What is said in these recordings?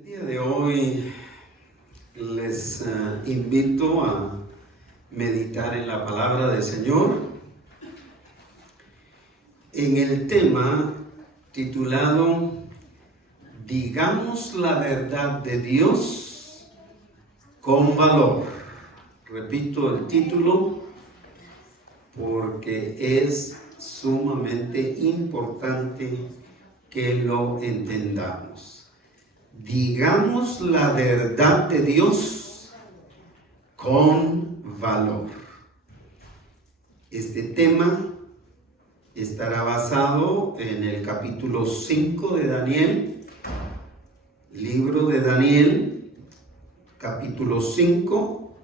El día de hoy les invito a meditar en la palabra del Señor en el tema titulado Digamos la verdad de Dios con valor. Repito el título porque es sumamente importante que lo entendamos. Digamos la verdad de Dios con valor. Este tema estará basado en el capítulo 5 de Daniel, libro de Daniel, capítulo 5,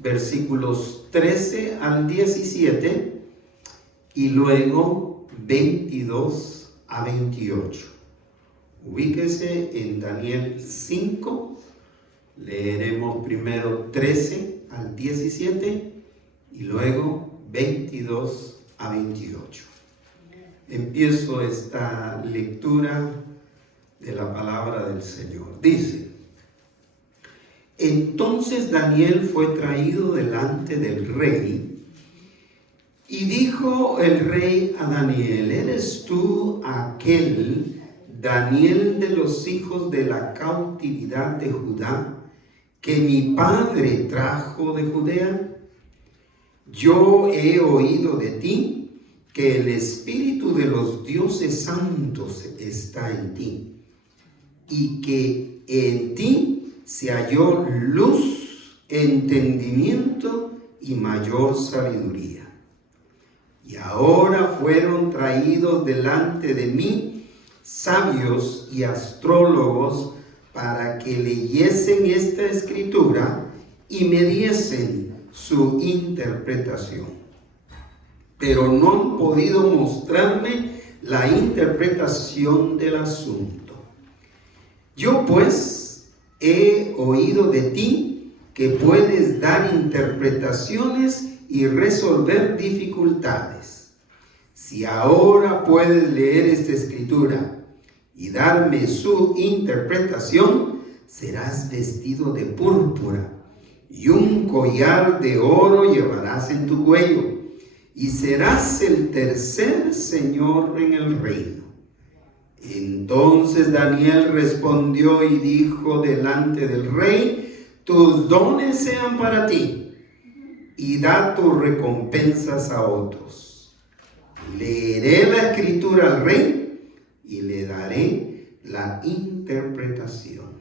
versículos 13 al 17 y luego 22 a 28. Ubíquese en Daniel 5, leeremos primero 13 al 17 y luego 22 a 28. Empiezo esta lectura de la palabra del Señor. Dice: Entonces Daniel fue traído delante del rey, y dijo el rey a Daniel: ¿Eres tú aquel Daniel de los hijos de la cautividad de Judá, que mi padre trajo de Judea? Yo he oído de ti que el espíritu de los dioses santos está en ti, y que en ti se halló luz, entendimiento y mayor sabiduría. Y ahora fueron traídos delante de mí sabios y astrólogos para que leyesen esta escritura y me diesen su interpretación. Pero no han podido mostrarme la interpretación del asunto. Yo pues he oído de ti que puedes dar interpretaciones y resolver dificultades. Si ahora puedes leer esta escritura y darme su interpretación, serás vestido de púrpura y un collar de oro llevarás en tu cuello, y serás el tercer señor en el reino. Entonces Daniel respondió y dijo delante del rey: tus dones sean para ti, y da tus recompensas a otros. Leeré la escritura al rey y le daré la interpretación.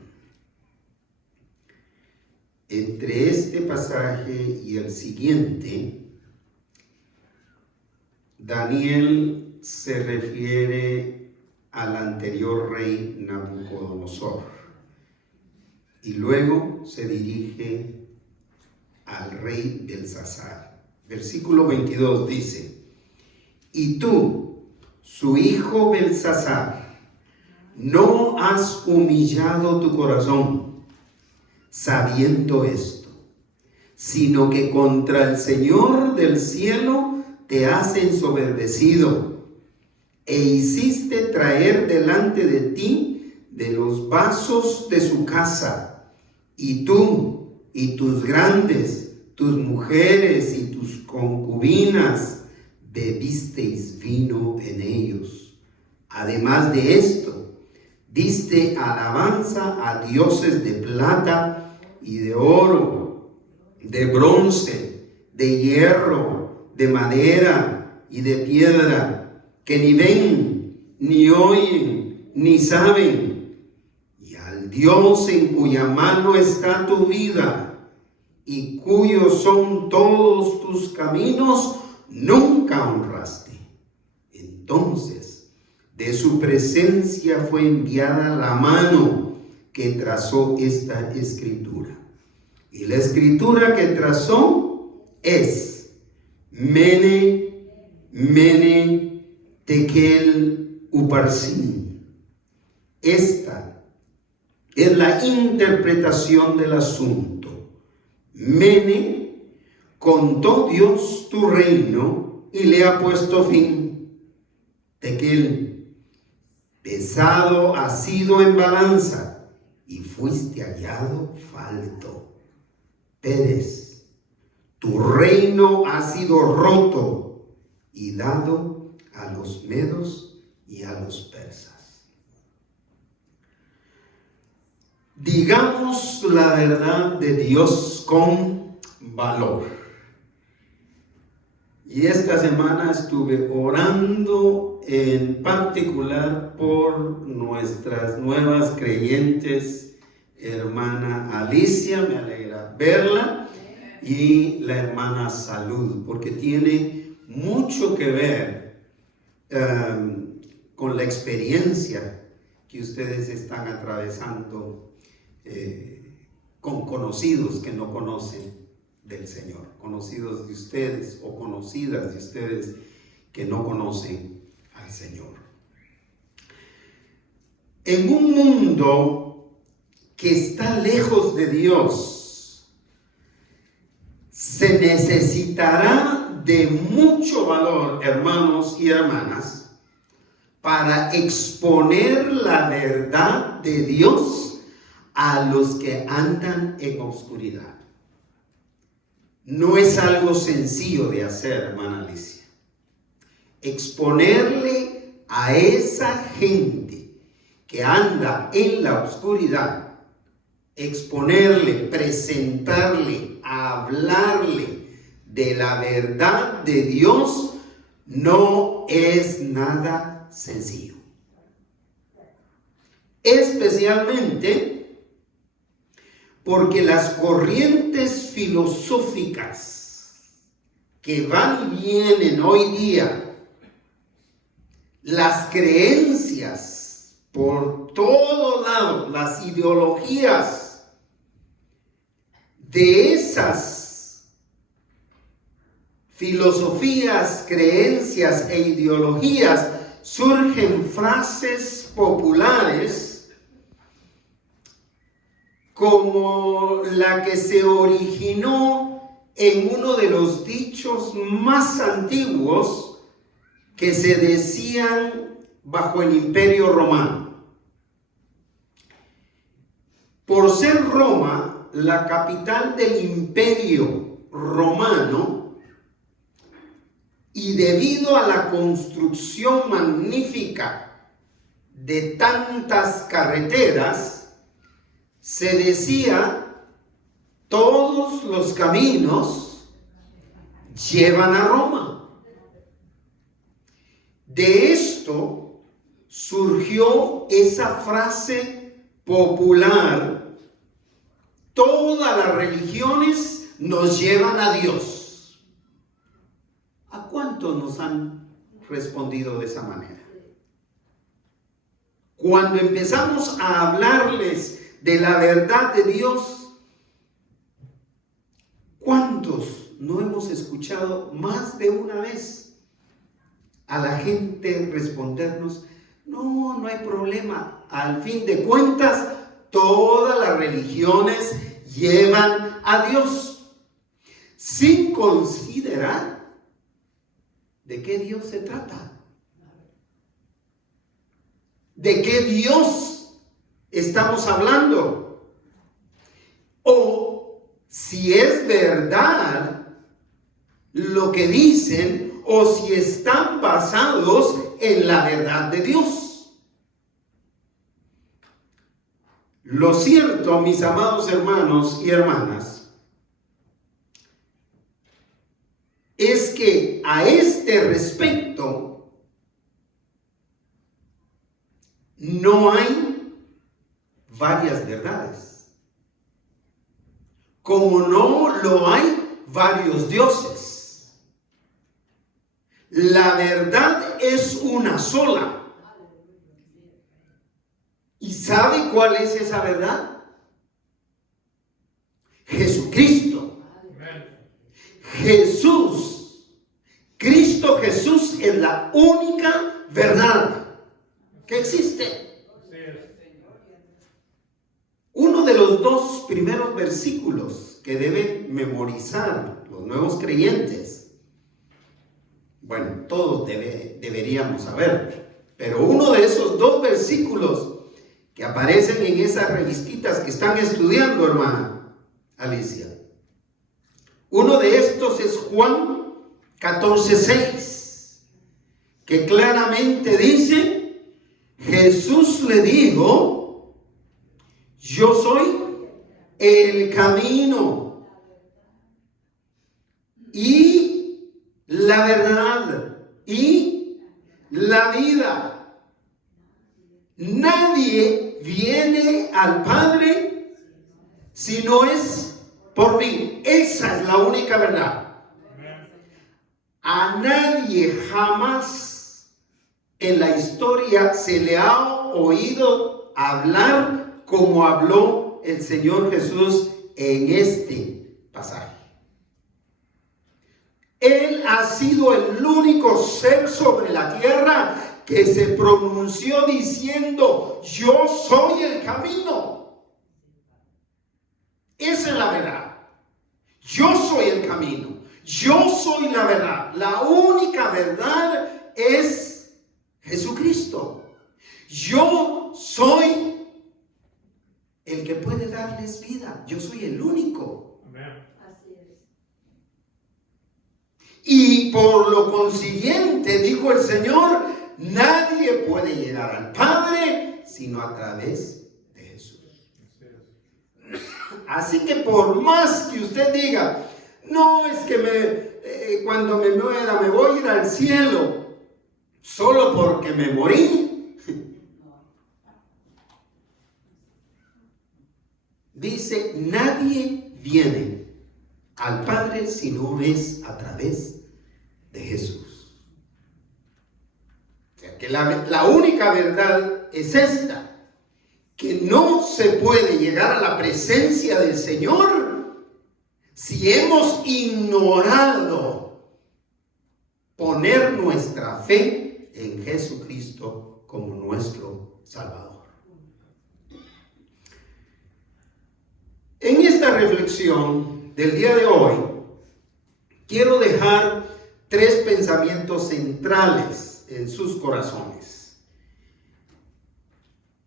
Entre este pasaje y el siguiente, Daniel se refiere al anterior rey Nabucodonosor y luego se dirige al rey Belsasar. Versículo 22 dice: Y tú, su hijo Belsasar, no has humillado tu corazón sabiendo esto, sino que contra el Señor del cielo te has ensoberbecido, e hiciste traer delante de ti de los vasos de su casa, y tú y tus grandes, tus mujeres y tus concubinas, bebisteis vino en ellos. Además de esto, diste alabanza a dioses de plata y de oro, de bronce, de hierro, de madera y de piedra, que ni ven, ni oyen, ni saben, y al Dios en cuya mano está tu vida, y cuyos son todos tus caminos, nunca honraste. Entonces, de su presencia fue enviada la mano que trazó esta escritura. Y la escritura que trazó es Mene, Mene, Tekel, Uparsin. Esta es la interpretación del asunto. Mene, contó Dios tu reino y le ha puesto fin. Tekel, pesado has sido en balanza y fuiste hallado falto. Pérez, tu reino ha sido roto y dado a los medos y a los persas. Digamos la verdad de Dios con valor. Y esta semana estuve orando en particular por nuestras nuevas creyentes, hermana Alicia, me alegra verla, y la hermana Salud, porque tiene mucho que ver con la experiencia que ustedes están atravesando con conocidos que no conocen del Señor, conocidos de ustedes o conocidas de ustedes que no conocen al Señor. En un mundo que está lejos de Dios, se necesitará de mucho valor, hermanos y hermanas, para exponer la verdad de Dios a los que andan en oscuridad. No es algo sencillo de hacer, hermana Alicia. Exponerle a esa gente que anda en la oscuridad, exponerle, presentarle, hablarle de la verdad de Dios, no es nada sencillo. Especialmente porque las corrientes filosóficas que van y vienen hoy día, las creencias por todo lado, las ideologías de esas filosofías, creencias e ideologías, surgen frases populares como la que se originó en uno de los dichos más antiguos que se decían bajo el Imperio Romano. Por ser Roma la capital del Imperio Romano y debido a la construcción magnífica de tantas carreteras, se decía, todos los caminos llevan a Roma. De esto surgió esa frase popular, todas las religiones nos llevan a Dios. ¿A cuántos nos han respondido de esa manera? Cuando empezamos a hablarles de la verdad de Dios, ¿cuántos no hemos escuchado más de una vez a la gente respondernos, no hay problema, al fin de cuentas todas las religiones llevan a Dios, sin considerar de qué Dios se trata, de qué Dios estamos hablando, o si es verdad lo que dicen, o si están basados en la verdad de Dios. Lo cierto, mis amados hermanos y hermanas, es que a este respecto no hay varias verdades, como no lo hay varios dioses. La verdad es una sola. ¿Y sabe cuál es esa verdad? Jesucristo. Jesús. Cristo Jesús es la única verdad que existe. Uno de los dos primeros versículos que deben memorizar los nuevos creyentes, bueno, todos deberíamos saber, Pero uno de esos 2 versículos que aparecen en esas revistitas que están estudiando, hermana Alicia, uno de estos es Juan 14:6, que claramente dice: Jesús le dijo: yo soy el camino y la verdad y la vida. Nadie viene al Padre si no es por mí. Esa es la única verdad. A nadie jamás en la historia se le ha oído hablar como habló el Señor Jesús en este pasaje. Él ha sido el único ser sobre la tierra que se pronunció diciendo: yo soy el camino. Esa es la verdad. Yo soy el camino. Yo soy la verdad. La única verdad es Jesucristo. Yo soy el que puede darles vida. Yo soy el único. Amén. Así es. Y por lo consiguiente, dijo el Señor, nadie puede llegar al Padre sino a través de Jesús. Así que por más que usted diga: no, es que cuando me muera me voy a ir al cielo solo porque me morí. Dice: nadie viene al Padre si no es a través de Jesús. O sea que la única verdad es esta: que no se puede llegar a la presencia del Señor si hemos ignorado poner nuestra fe en Jesucristo como nuestro Salvador. En esta reflexión del día de hoy, quiero dejar 3 pensamientos centrales en sus corazones,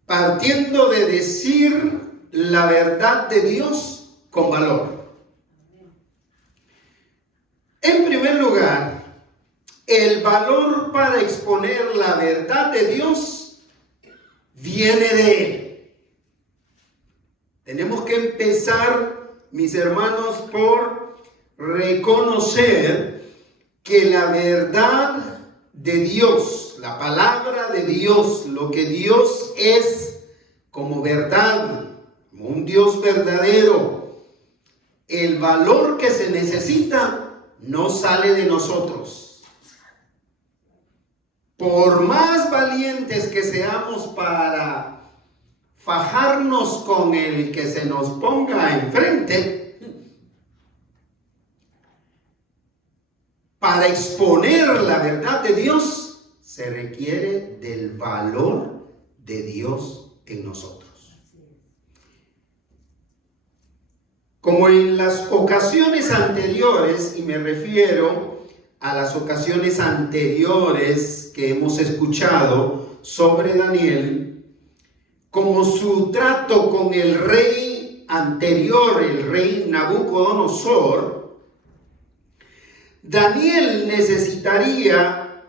partiendo de decir la verdad de Dios con valor. En primer lugar, el valor para exponer la verdad de Dios viene de Él. Tenemos que empezar, mis hermanos, por reconocer que la verdad de Dios, la palabra de Dios, lo que Dios es como verdad, como un Dios verdadero, el valor que se necesita no sale de nosotros. Por más valientes que seamos para fajarnos con el que se nos ponga enfrente, para exponer la verdad de Dios, se requiere del valor de Dios en nosotros. Como en las ocasiones anteriores, y me refiero a las ocasiones anteriores que hemos escuchado sobre Daniel, como su trato con el rey anterior, el rey Nabucodonosor, Daniel necesitaría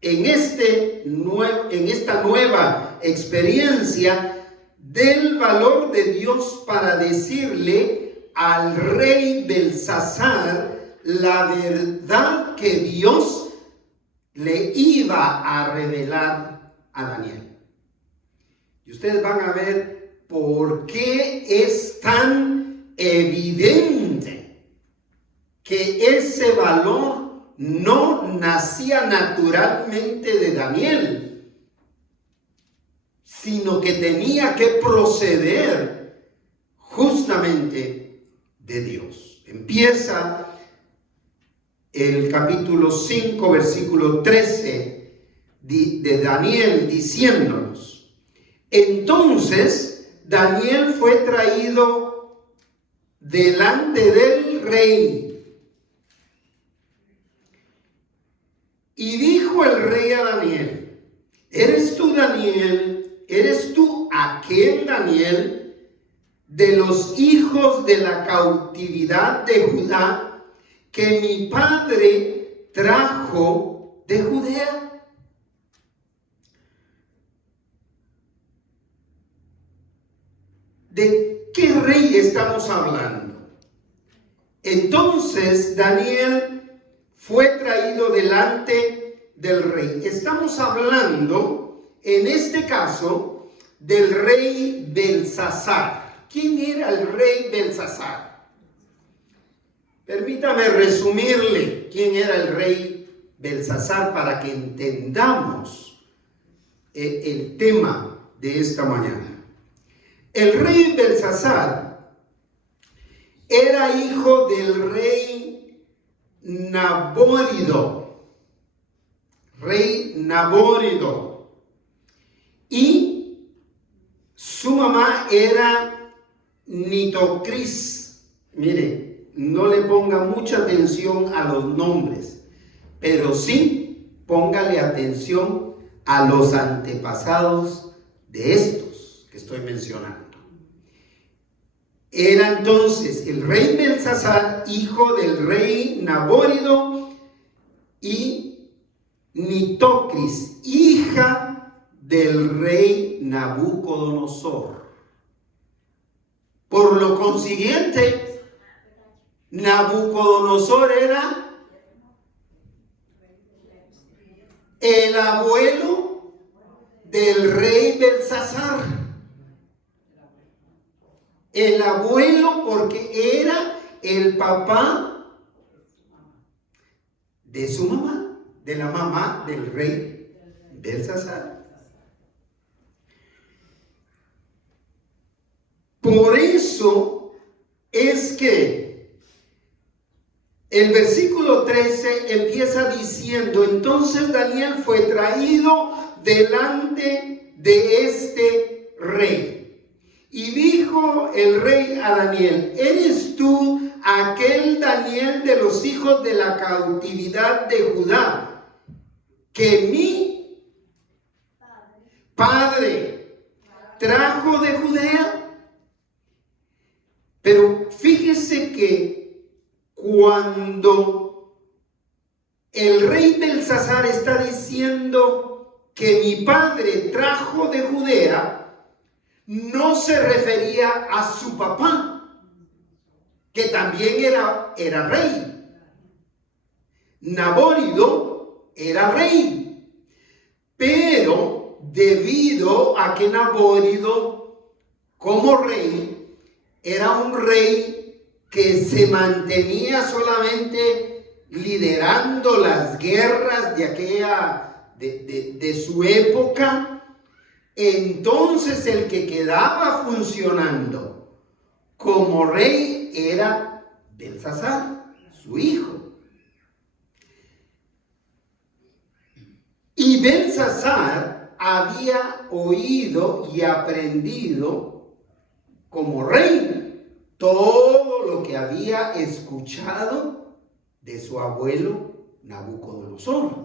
en esta nueva experiencia del valor de Dios para decirle al rey Belsasar la verdad que Dios le iba a revelar a Daniel. Y ustedes van a ver por qué es tan evidente que ese valor no nacía naturalmente de Daniel, sino que tenía que proceder justamente de Dios. Empieza el capítulo 5, versículo 13 de Daniel diciéndonos: entonces Daniel fue traído delante del rey. Y dijo el rey a Daniel: ¿eres tú, Daniel? ¿Eres tú aquel Daniel de los hijos de la cautividad de Judá que mi padre trajo de Judea? ¿De qué rey estamos hablando? Entonces Daniel fue traído delante del rey. Estamos hablando, en este caso, del rey Belsasar. ¿Quién era el rey Belsasar? Permítame resumirle quién era el rey Belsasar para que entendamos el tema de esta mañana. El rey Belsasar era hijo del rey Nabórido, y su mamá era Nitocris. Mire, no le ponga mucha atención a los nombres, pero sí póngale atención a los antepasados de estos que estoy mencionando. Era entonces el rey Belsasar, hijo del rey Nabórido, y Nitocris, hija del rey Nabucodonosor. Por lo consiguiente, Nabucodonosor era el abuelo del rey Belsasar. El abuelo, porque era el papá de su mamá, de la mamá del rey Belsasar. Por eso es que el versículo 13 empieza diciendo: entonces Daniel fue traído delante de este rey. Y dijo el rey a Daniel: ¿eres tú aquel Daniel de los hijos de la cautividad de Judá que mi padre trajo de Judea? Pero fíjese que cuando el rey Belsasar está diciendo que mi padre trajo de Judea, no se refería a su papá, que también era rey. Nabórido era rey, pero debido a que Nabórido, como rey, era un rey que se mantenía solamente liderando las guerras de su época, entonces el que quedaba funcionando como rey era Belsasar, su hijo. Y Belsasar había oído y aprendido como rey todo lo que había escuchado de su abuelo Nabucodonosor.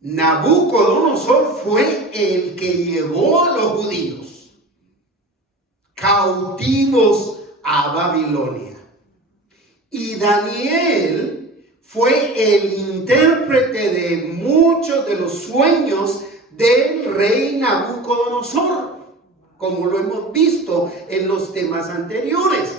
Nabucodonosor fue el que llevó a los judíos cautivos a Babilonia. Y Daniel fue el intérprete de muchos de los sueños del rey Nabucodonosor, como lo hemos visto en los temas anteriores.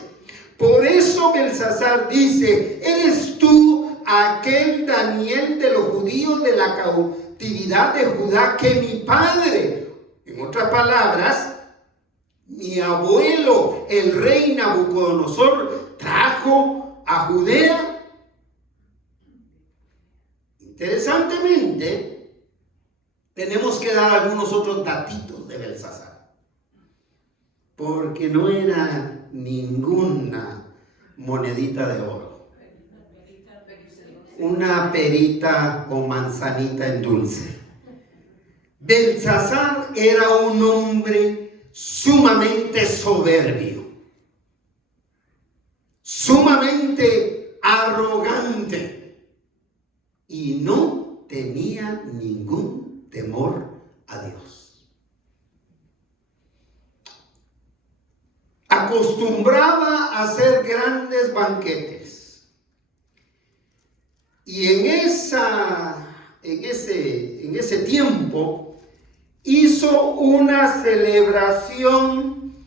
Por eso Belsasar dice: ¿eres tú aquel Daniel de los judíos de la cautividad de Judá que mi padre, en otras palabras, mi abuelo, el rey Nabucodonosor, trajo a Judea? Interesantemente, tenemos que dar algunos otros datitos de Belsasar, porque no era ninguna monedita de oro, una perita o manzanita en dulce. Belsasar era un hombre sumamente soberbio, sumamente arrogante, y no tenía ningún temor a Dios. Acostumbraba a hacer grandes banquetes. Y en ese tiempo hizo una celebración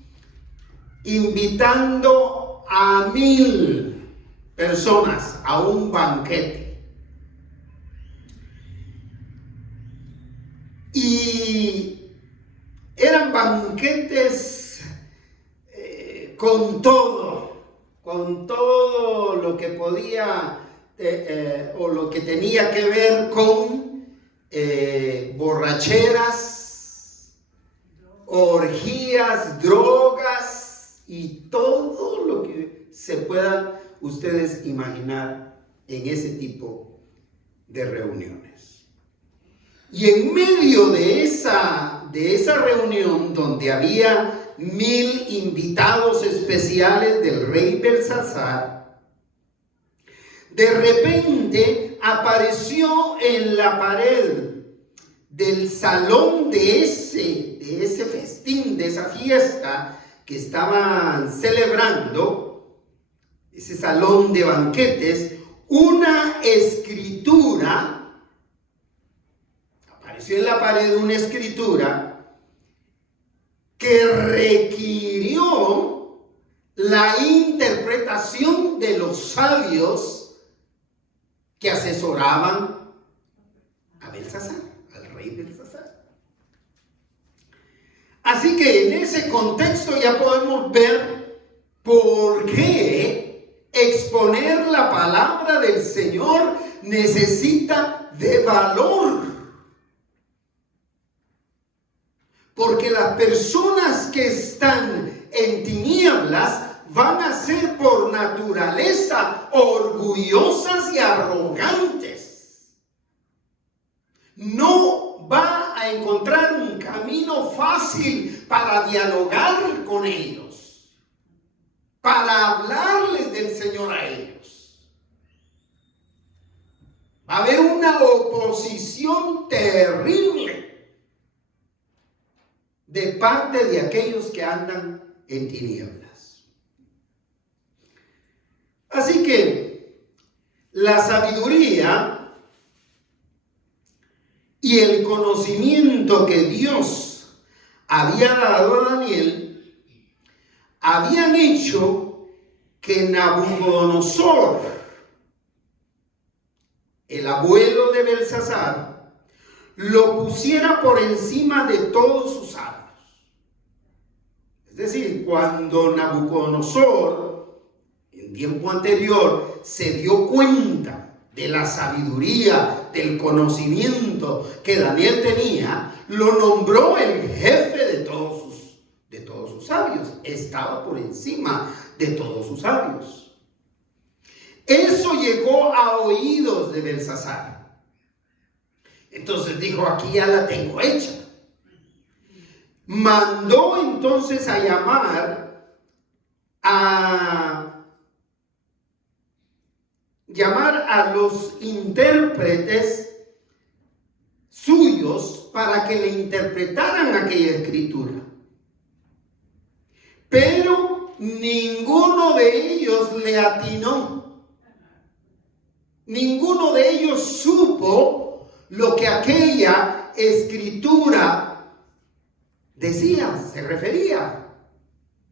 invitando a 1000 personas a un banquete. Y eran banquetes con todo lo que podía o lo que tenía que ver con borracheras, orgías, drogas y todo lo que se puedan ustedes imaginar en ese tipo de reuniones. Y en medio de esa reunión donde había 1000 invitados especiales del rey Belsasar, de repente apareció en la pared del salón de ese festín, de esa fiesta que estaban celebrando, ese salón de banquetes, una escritura. Apareció en la pared una escritura que requirió la interpretación de los sabios que asesoraban a Belsasar, al rey Belsasar. Así que en ese contexto ya podemos ver por qué exponer la palabra del Señor necesita de valor. Porque las personas que están en tinieblas van a ser por naturaleza orgullosas y arrogantes. No va a encontrar un camino fácil para dialogar con ellos, para hablarles del Señor a ellos. Va a haber una oposición terrible de parte de aquellos que andan en tinieblas. Así que la sabiduría y el conocimiento que Dios había dado a Daniel habían hecho que Nabucodonosor, el abuelo de Belsasar, lo pusiera por encima de todos sus sabios. Es decir, cuando Nabucodonosor, en tiempo anterior, se dio cuenta de la sabiduría, del conocimiento que Daniel tenía, lo nombró el jefe de todos sus sabios. Estaba por encima de todos sus sabios. Eso llegó a oídos de Belsasar. Entonces dijo, aquí ya la tengo hecha. Mandó entonces a llamar a los intérpretes suyos para que le interpretaran aquella escritura. Pero ninguno de ellos le atinó. Ninguno de ellos supo lo que aquella escritura decía, se refería.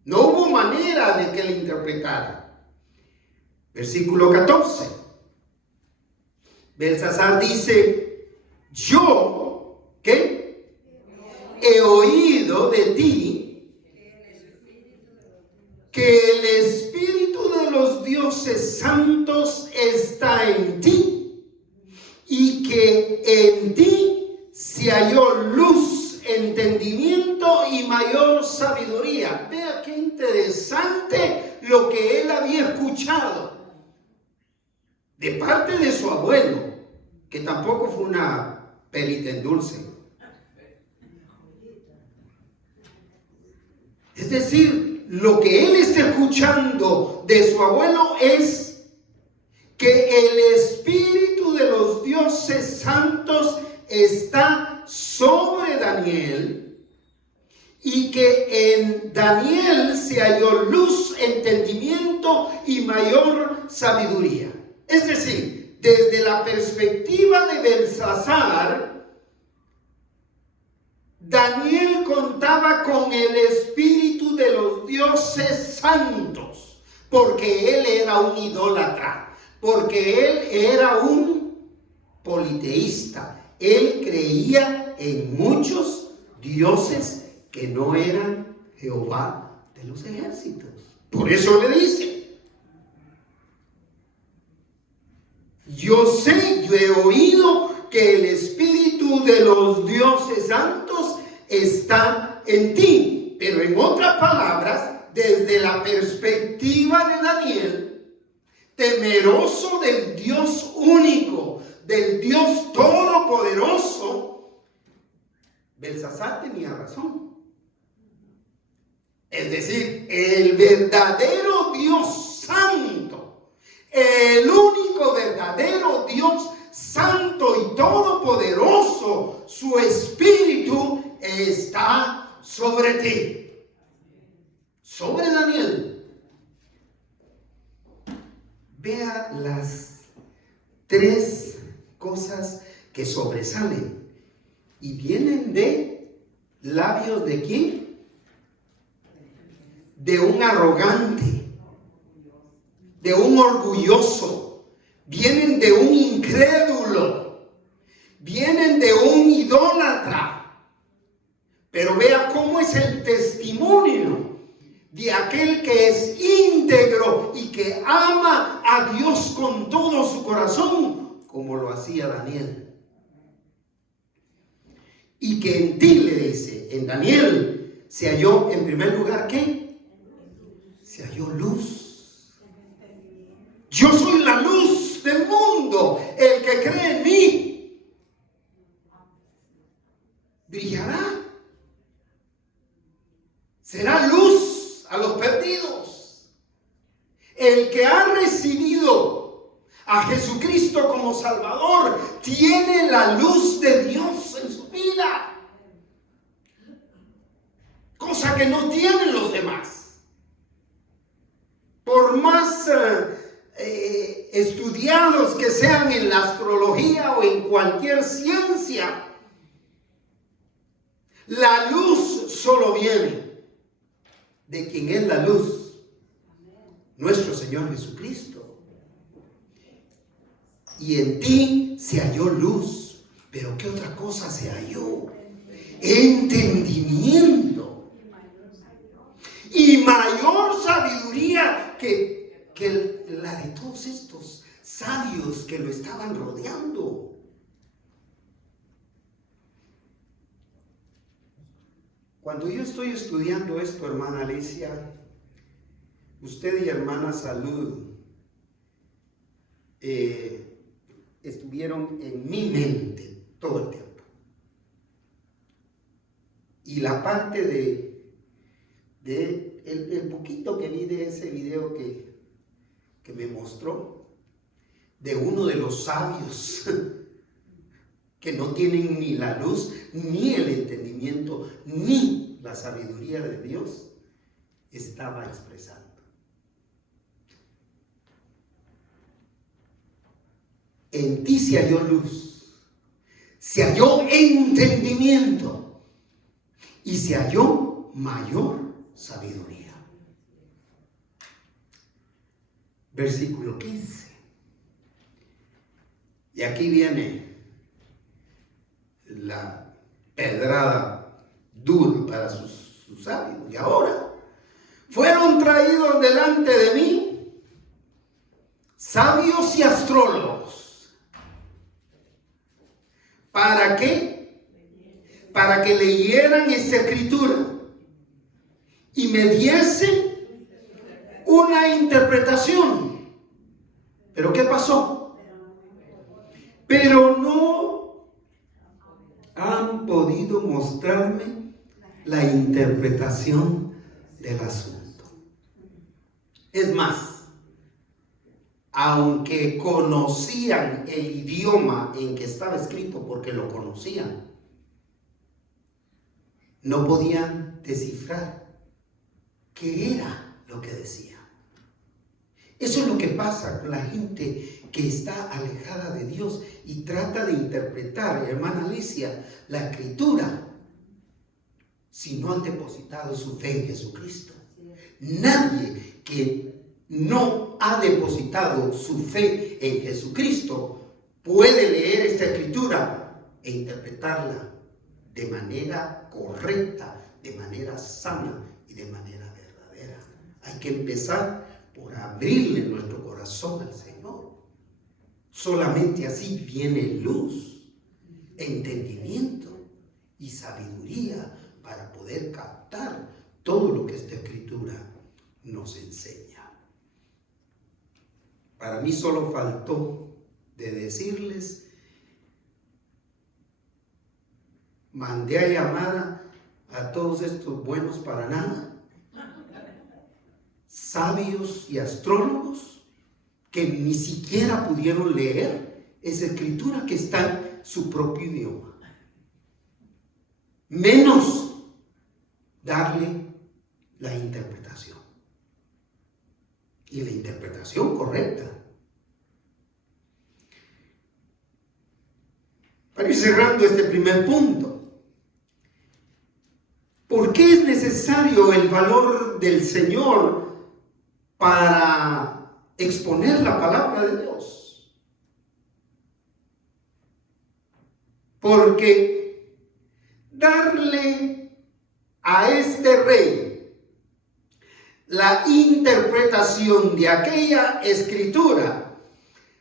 No hubo manera de que le interpretara. Versículo 14. Belsasar dice, yo, ¿qué? He oído de ti que el Espíritu de los dioses santos está en ti y que en ti se halló luz, entendimiento y mayor sabiduría. Vea qué interesante lo que él había escuchado de parte de su abuelo, que tampoco fue una perita en dulce. Es decir, lo que él está escuchando de su abuelo es que el Espíritu de los dioses santos está sobre Daniel y que en Daniel se halló luz, entendimiento y mayor sabiduría. Es decir, desde la perspectiva de Belsasar, Daniel contaba con el espíritu de los dioses santos, porque él era un idólatra, porque él era un politeísta. Él creía en muchos dioses que no eran Jehová de los ejércitos. Por eso le dice: yo he oído que el espíritu de los dioses santos está en ti. Pero en otras palabras, desde la perspectiva de Daniel, temeroso del Dios único, del Dios todopoderoso, Belsasar tenía razón. Es decir, el verdadero Dios santo, el único verdadero Dios santo y todopoderoso, su espíritu está sobre ti, sobre Daniel. Vea las tres cosas que sobresalen y vienen de labios de ¿quién? De un arrogante, de un orgulloso, vienen de un incrédulo, vienen de un idólatra. Pero vea cómo es el testimonio de aquel que es íntegro y que ama a Dios con todo su corazón, como lo hacía Daniel. Y que en ti, le dice, en Daniel se halló en primer lugar ¿qué? Se halló luz. Yo soy la luz del mundo. El que cree en mí brillará. Será luz a los perdidos. El que ha recibido a Jesucristo como Salvador tiene la luz de Dios en su vida, cosa que no tienen los demás. Por más estudiados que sean en la astrología o en cualquier ciencia, la luz solo viene de quien es la luz, nuestro Señor Jesucristo. Y en ti se halló luz, pero ¿qué otra cosa se halló? Entendimiento y mayor sabiduría que la de todos estos sabios que lo estaban rodeando. Cuando yo estoy estudiando esto, hermana Alicia, usted y hermana Salud estuvieron en mi mente todo el tiempo. Y la parte de el poquito que vi de ese video que me mostró, de uno de los sabios que no tienen ni la luz, ni el entendimiento, ni la sabiduría de Dios, estaba expresando. En ti se halló luz, se halló entendimiento y se halló mayor sabiduría. Versículo 15. Y aquí viene la pedrada dura para sus sabios. Y ahora fueron traídos delante de mí sabios y astrólogos. ¿Para qué? Para que leyeran esta escritura y me diesen una interpretación. ¿Pero qué pasó? Pero no han podido mostrarme la interpretación del asunto. Es más, aunque conocían el idioma en que estaba escrito, porque lo conocían, no podían descifrar qué era lo que decía. Eso es lo que pasa con la gente que está alejada de Dios y trata de interpretar, hermana Alicia, la Escritura si no han depositado su fe en Jesucristo. Nadie que no ha depositado su fe en Jesucristo puede leer esta Escritura e interpretarla de manera correcta, de manera sana y de manera verdadera. Hay que empezar por abrirle nuestro corazón al Señor. Solamente así viene luz, entendimiento y sabiduría para poder captar todo lo que esta Escritura nos enseña. Para mí solo faltó de decirles, mandé a llamar a todos estos buenos para nada, sabios y astrólogos que ni siquiera pudieron leer esa Escritura que está en su propio idioma, menos darle la interpretación, y la interpretación correcta. Para ir cerrando este primer punto, ¿por qué es necesario el valor del Señor para exponer la palabra de Dios? Porque darle a este rey la interpretación de aquella Escritura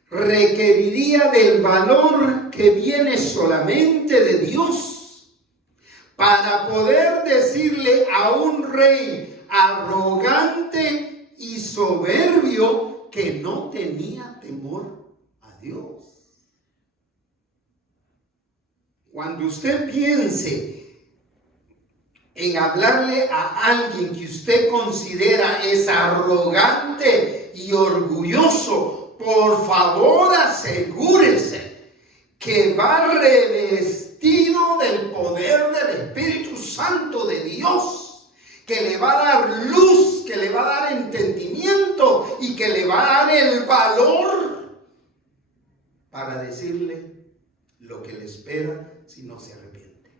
requeriría del valor que viene solamente de Dios para poder decirle a un rey arrogante y soberbio que no tenía temor a Dios. Cuando usted piense en hablarle a alguien que usted considera es arrogante y orgulloso, por favor asegúrese que va revestido del poder del Espíritu Santo de Dios, que le va a dar luz, que le va a dar entendimiento y que le va a dar el valor para decirle lo que le espera si no se arrepiente.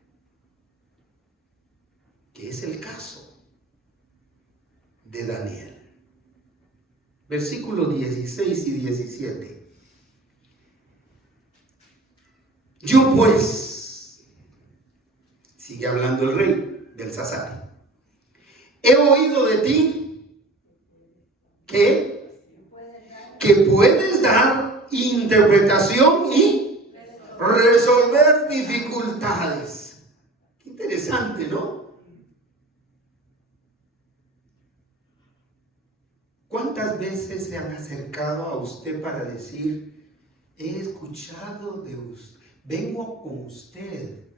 Que es el caso de Daniel. Versículos 16 y 17. Yo pues, sigue hablando el rey Belsasar, he oído de ti que puedes dar interpretación y resolver dificultades. Qué interesante, ¿no? ¿Cuántas veces se han acercado a usted para decir, he escuchado de usted, vengo con usted,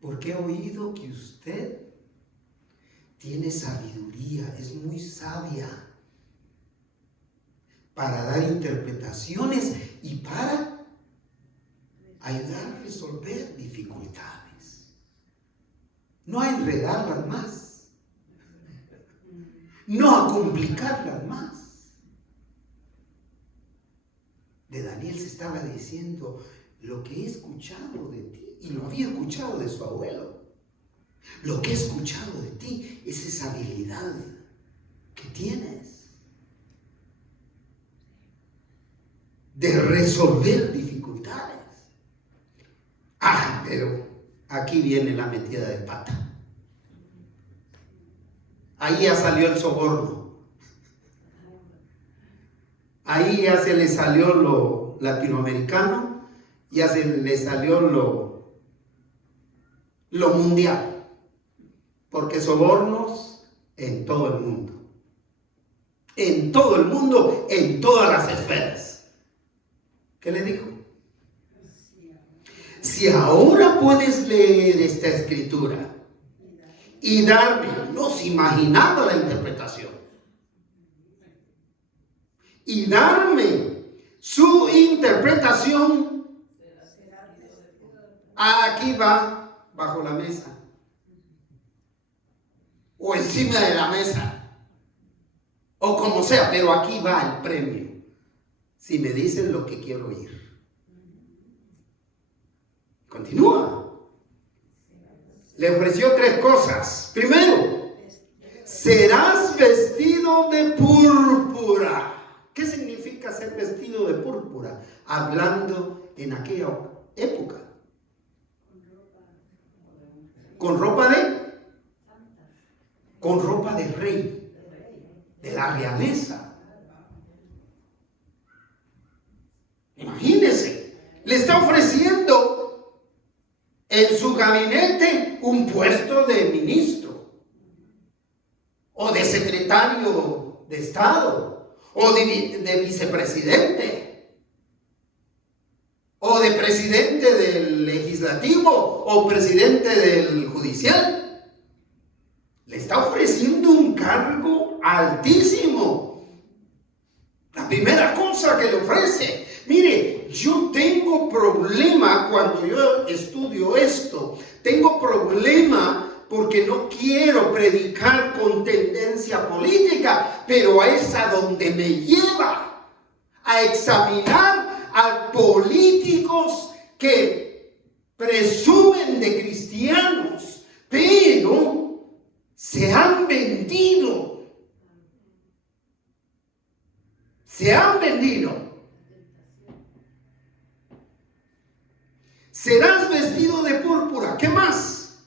porque he oído que usted tiene sabiduría, es muy sabia para dar interpretaciones y para ayudar a resolver dificultades, no a enredarlas más, no a complicarlas más. De Daniel se estaba diciendo, lo que he escuchado de ti, y lo había escuchado de su abuelo, lo que he escuchado de ti es esa habilidad que tienes de resolver dificultades. Pero aquí viene la metida de pata. Ahí ya salió el soborno. Ahí ya se le salió lo latinoamericano, ya se le salió lo mundial. Porque sobornos en todo el mundo. En todo el mundo, en todas las esferas. ¿Qué le dijo? Si ahora puedes leer esta escritura y darme, no se imaginaba la interpretación, y darme su interpretación, aquí va bajo la mesa. encima de la mesa. O como sea, pero aquí va el premio. Si me dicen lo que quiero oír. Continúa. Le ofreció 3 cosas. Primero, serás vestido de púrpura. ¿Qué significa ser vestido de púrpura? Hablando en aquella época. Con ropa de rey, de la realeza. Imagínense, le está ofreciendo en su gabinete un puesto de ministro, o de secretario de Estado, o de vicepresidente, o de presidente del legislativo, o presidente del judicial. Le está ofreciendo un cargo altísimo. La primera cosa que le ofrece, mire, yo tengo problema cuando yo estudio esto. Tengo problema porque no quiero predicar con tendencia política, pero es a donde me lleva a examinar a políticos que presumen de cristianos, pero se han vendido. Se han vendido. Serás vestido de púrpura. ¿Qué más?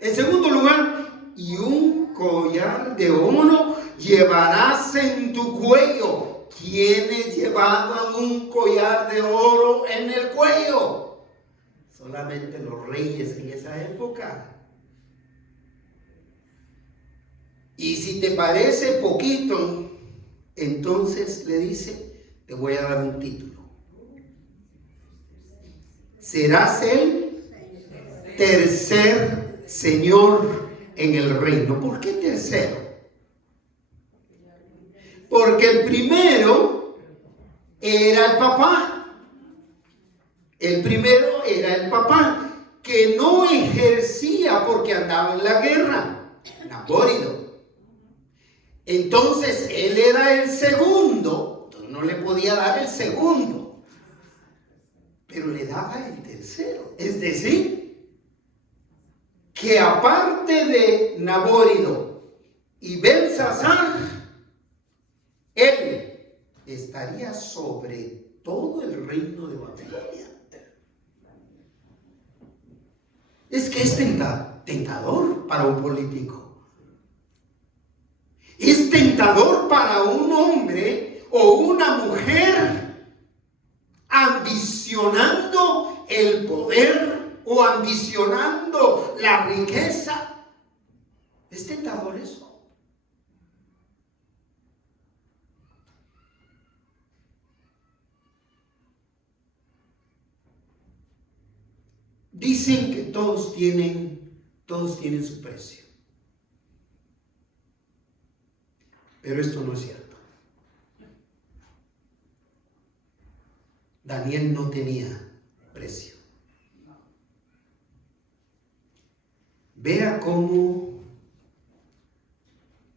En segundo lugar, y un collar de oro llevarás en tu cuello. ¿Quiénes llevaban un collar de oro en el cuello? Solamente los reyes en esa época. Y si te parece poquito, entonces le dice, te voy a dar un título. Serás el tercer señor en el reino. ¿Por qué tercero? Porque el primero era el papá. El primero era el papá, que no ejercía porque andaba en la guerra. Nabórido. Entonces él era el segundo, entonces no le podía dar el segundo, pero le daba el tercero. Es decir, que aparte de Nabórido y Belsasar, él estaría sobre todo el reino de Babilonia. Es que es tentador para un político. Es tentador para un hombre o una mujer ambicionando el poder o ambicionando la riqueza. Es tentador eso. Dicen que todos tienen su precio. Pero esto no es cierto. Daniel no tenía precio. Vea cómo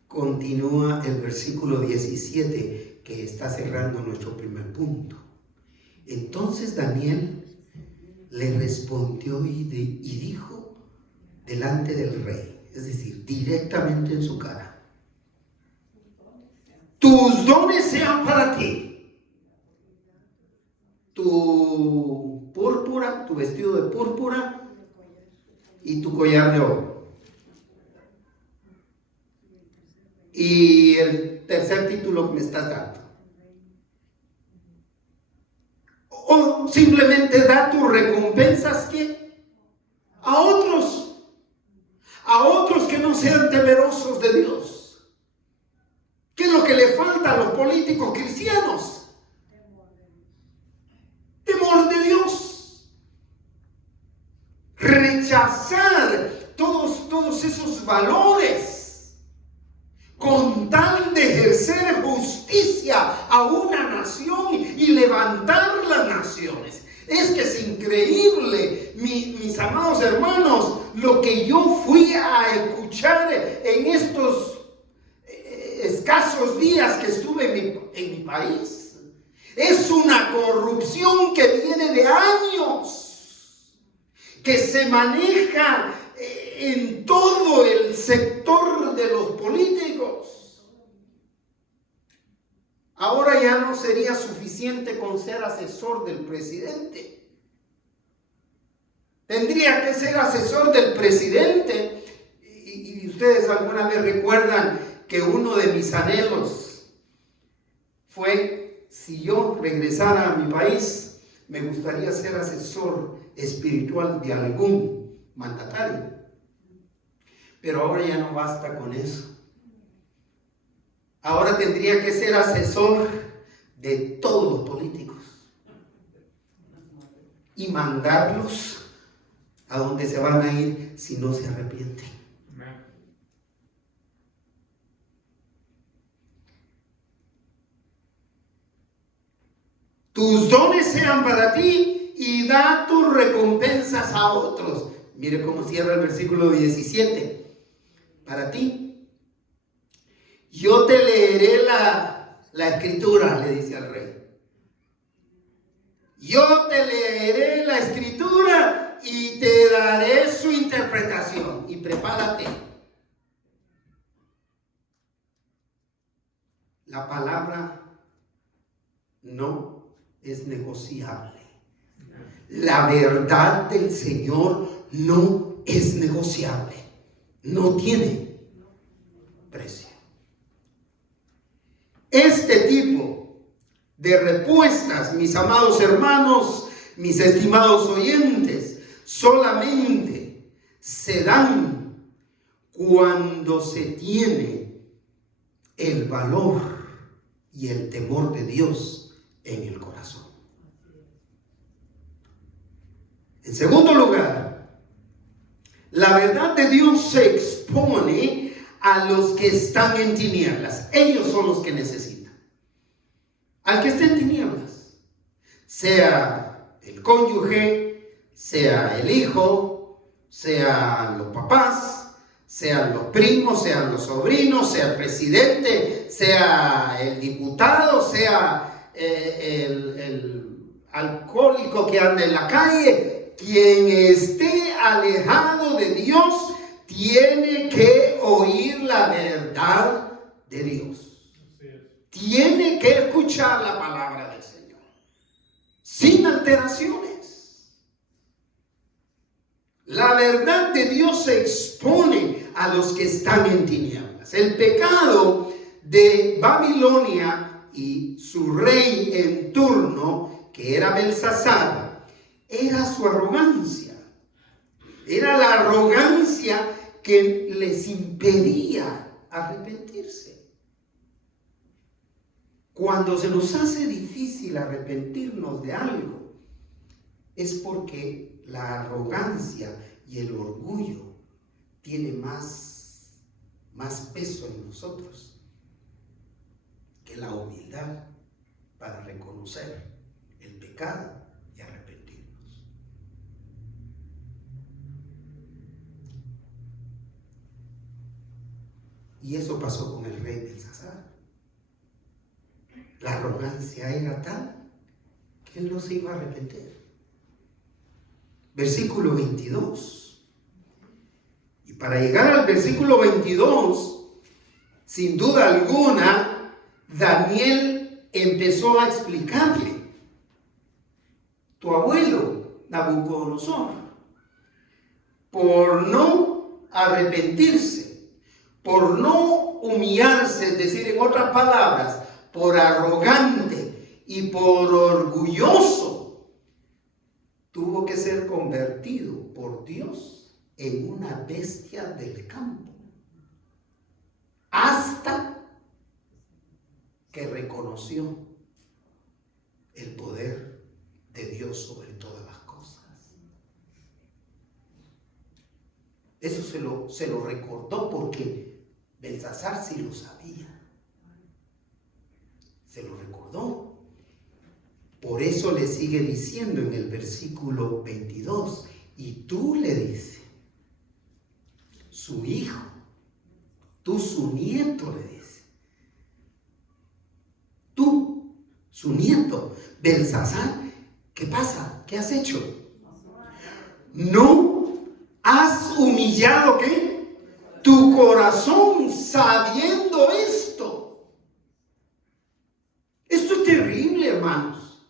continúa el versículo 17, que está cerrando nuestro primer punto. Entonces Daniel le respondió y dijo delante del rey, es decir, directamente en su cara: tus dones sean para ti. Tu púrpura, tu vestido de púrpura y tu collar de oro. Y el tercer título que me estás dando. O simplemente da tus recompensas ¿qué? A otros que no sean temerosos de Dios. ¿Qué es lo que le falta a los políticos cristianos? Temor de Dios. Rechazar todos esos valores con tal de ejercer justicia a una nación y levantar las naciones. Es que es increíble, mis amados hermanos, lo que yo fui a escuchar en estos días que estuve en mi país. Es una corrupción que viene de años, que se maneja en todo el sector de los políticos. Ahora ya no sería suficiente con ser asesor del presidente. Tendría que ser asesor del presidente. Y ustedes alguna vez recuerdan que uno de mis anhelos fue, si yo regresara a mi país, me gustaría ser asesor espiritual de algún mandatario. Pero ahora ya no basta con eso. Ahora tendría que ser asesor de todos los políticos y mandarlos a donde se van a ir si no se arrepienten. Tus dones sean para ti y da tus recompensas a otros. Mire cómo cierra el versículo 17. Para ti. Yo te leeré la escritura, le dice al rey. Yo te leeré la escritura y te daré su interpretación. Y prepárate. La palabra no es negociable. La verdad del Señor no es negociable. No tiene precio. Este tipo de respuestas, mis amados hermanos, mis estimados oyentes, solamente se dan cuando se tiene el valor y el temor de Dios en el corazón. En segundo lugar, la verdad de Dios se expone a los que están en tinieblas. Ellos son los que necesitan. Al que esté en tinieblas, sea el cónyuge, sea el hijo, sean los papás, sean los primos, sean los sobrinos, sea el presidente, sea el diputado, sea el alcohólico que anda en la calle. Quien esté alejado de Dios tiene que oír la verdad de Dios. Tiene que escuchar la palabra del Señor sin alteraciones. La verdad de Dios se expone a los que están en tinieblas. El pecado de Babilonia y su rey en turno, que era Belsasar, era su arrogancia. Era la arrogancia que les impedía arrepentirse. Cuando se nos hace difícil arrepentirnos de algo, es porque la arrogancia y el orgullo tiene más peso en nosotros que la humildad para reconocer el pecado y arrepentirnos. Y eso pasó con el rey Belsasar. La arrogancia era tal que él no se iba a arrepentir. Versículo 22. Y para llegar al versículo 22, sin duda alguna, Daniel empezó a explicarle: tu abuelo, Nabucodonosor, por no arrepentirse, por no humillarse, es decir, en otras palabras, por arrogante y por orgulloso, tuvo que ser convertido por Dios en una bestia del campo, hasta que reconoció el poder de Dios sobre todas las cosas. Eso se lo recordó porque Belsasar sí lo sabía. Se lo recordó. Por eso le sigue diciendo en el versículo 22, y tú, le dice, su hijo, tú su nieto, le dice, su nieto, Belsasar, ¿qué pasa? ¿Qué has hecho? ¿No has humillado qué? Tu corazón sabiendo esto. Esto es terrible, hermanos.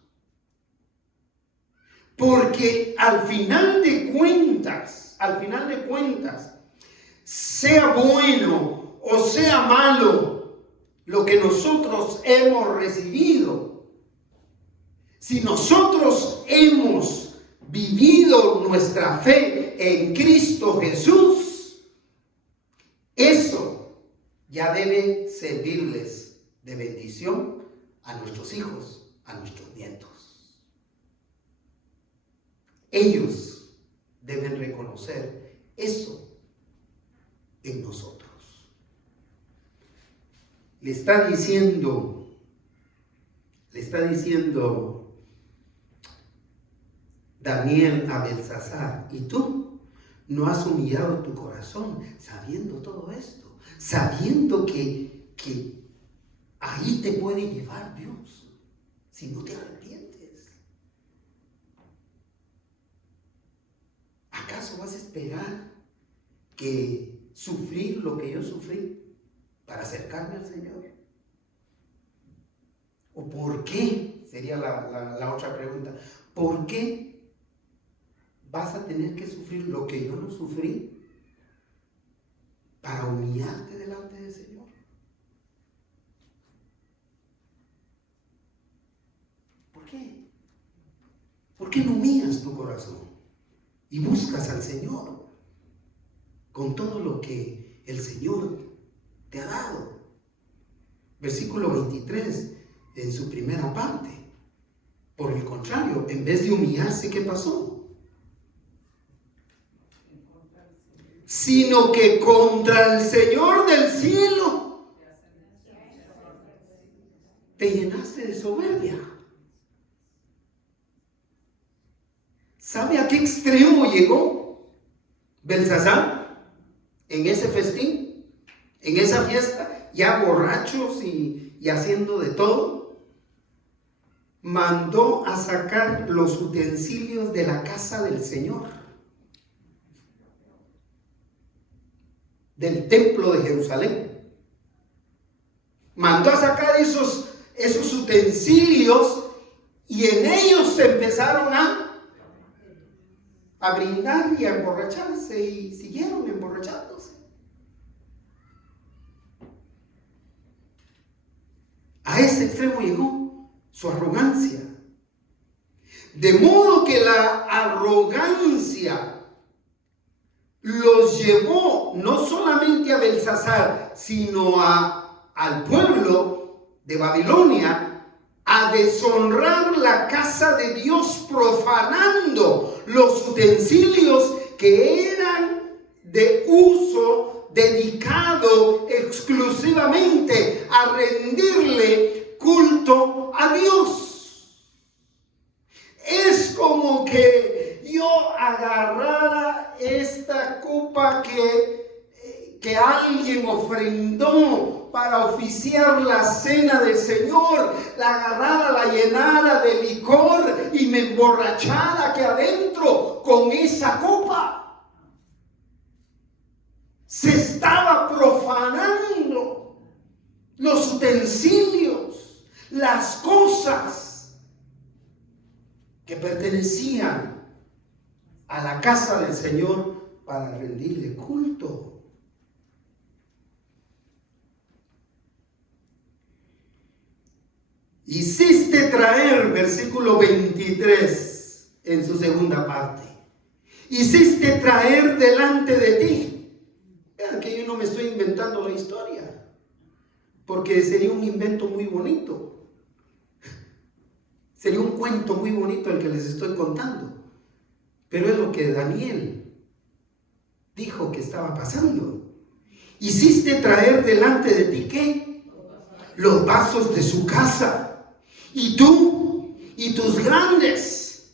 Porque al final de cuentas, sea bueno o sea malo lo que nosotros hemos recibido, si nosotros hemos vivido nuestra fe en Cristo Jesús, eso ya debe servirles de bendición a nuestros hijos, a nuestros nietos. Ellos deben reconocer eso en nosotros. Le está diciendo Daniel a Belsasar, ¿y tú no has humillado tu corazón sabiendo todo esto? Sabiendo que ahí te puede llevar Dios si no te arrepientes. ¿Acaso vas a esperar que sufrir lo que yo sufrí para acercarme al Señor? ¿O por qué? Sería la otra pregunta. ¿Por qué vas a tener que sufrir lo que yo no sufrí para humillarte delante del Señor? ¿Por qué? ¿Por qué no humillas tu corazón y buscas al Señor con todo lo que el Señor te ha dado? Versículo 23, en su primera parte. Por el contrario, en vez de humillarse, ¿qué pasó? Sino que contra el Señor del cielo te llenaste de soberbia. ¿Sabe a qué extremo llegó Belsasar en ese festín, en esa fiesta, ya borrachos y haciendo de todo? Mandó a sacar los utensilios de la casa del Señor, del templo de Jerusalén. Mandó a sacar esos utensilios y en ellos se empezaron a brindar y a emborracharse, y siguieron emborrachándose. A ese extremo llegó su arrogancia. De modo que la arrogancia los llevó no solamente a Belsasar, sino al pueblo de Babilonia a deshonrar la casa de Dios, profanando los utensilios que eran de uso dedicado exclusivamente a rendirle culto a Dios. Es como que yo agarrara esta copa que alguien ofrendó para oficiar la cena del Señor, la agarrara, la llenara de licor y me emborrachara aquí adentro con esa copa. Se estaba profanando los utensilios, las cosas que pertenecían a la casa del Señor para rendirle culto. Hiciste traer, versículo 23, en su segunda parte. Hiciste traer delante de ti. Vean que yo no me estoy inventando la historia, porque sería un invento muy bonito. Sería un cuento muy bonito el que les estoy contando. Pero es lo que Daniel dijo que estaba pasando. Hiciste traer delante de ti, ¿qué? Los vasos de su casa. Y tú, y tus grandes,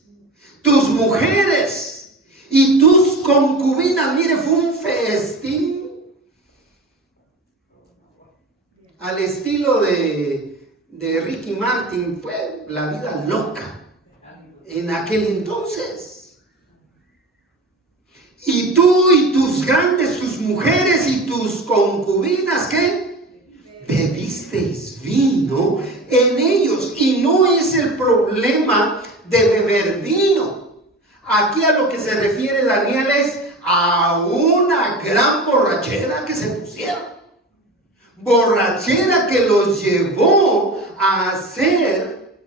tus mujeres, y tus concubinas. Mire, fue un festín al estilo de de Ricky Martin fue la vida loca en aquel entonces. Y tú y tus grandes, tus mujeres y tus concubinas, ¿qué? Bebisteis vino en ellos. Y no es el problema de beber vino. Aquí a lo que se refiere Daniel es a una gran borrachera que se pusieron. Borrachera que los llevó a hacer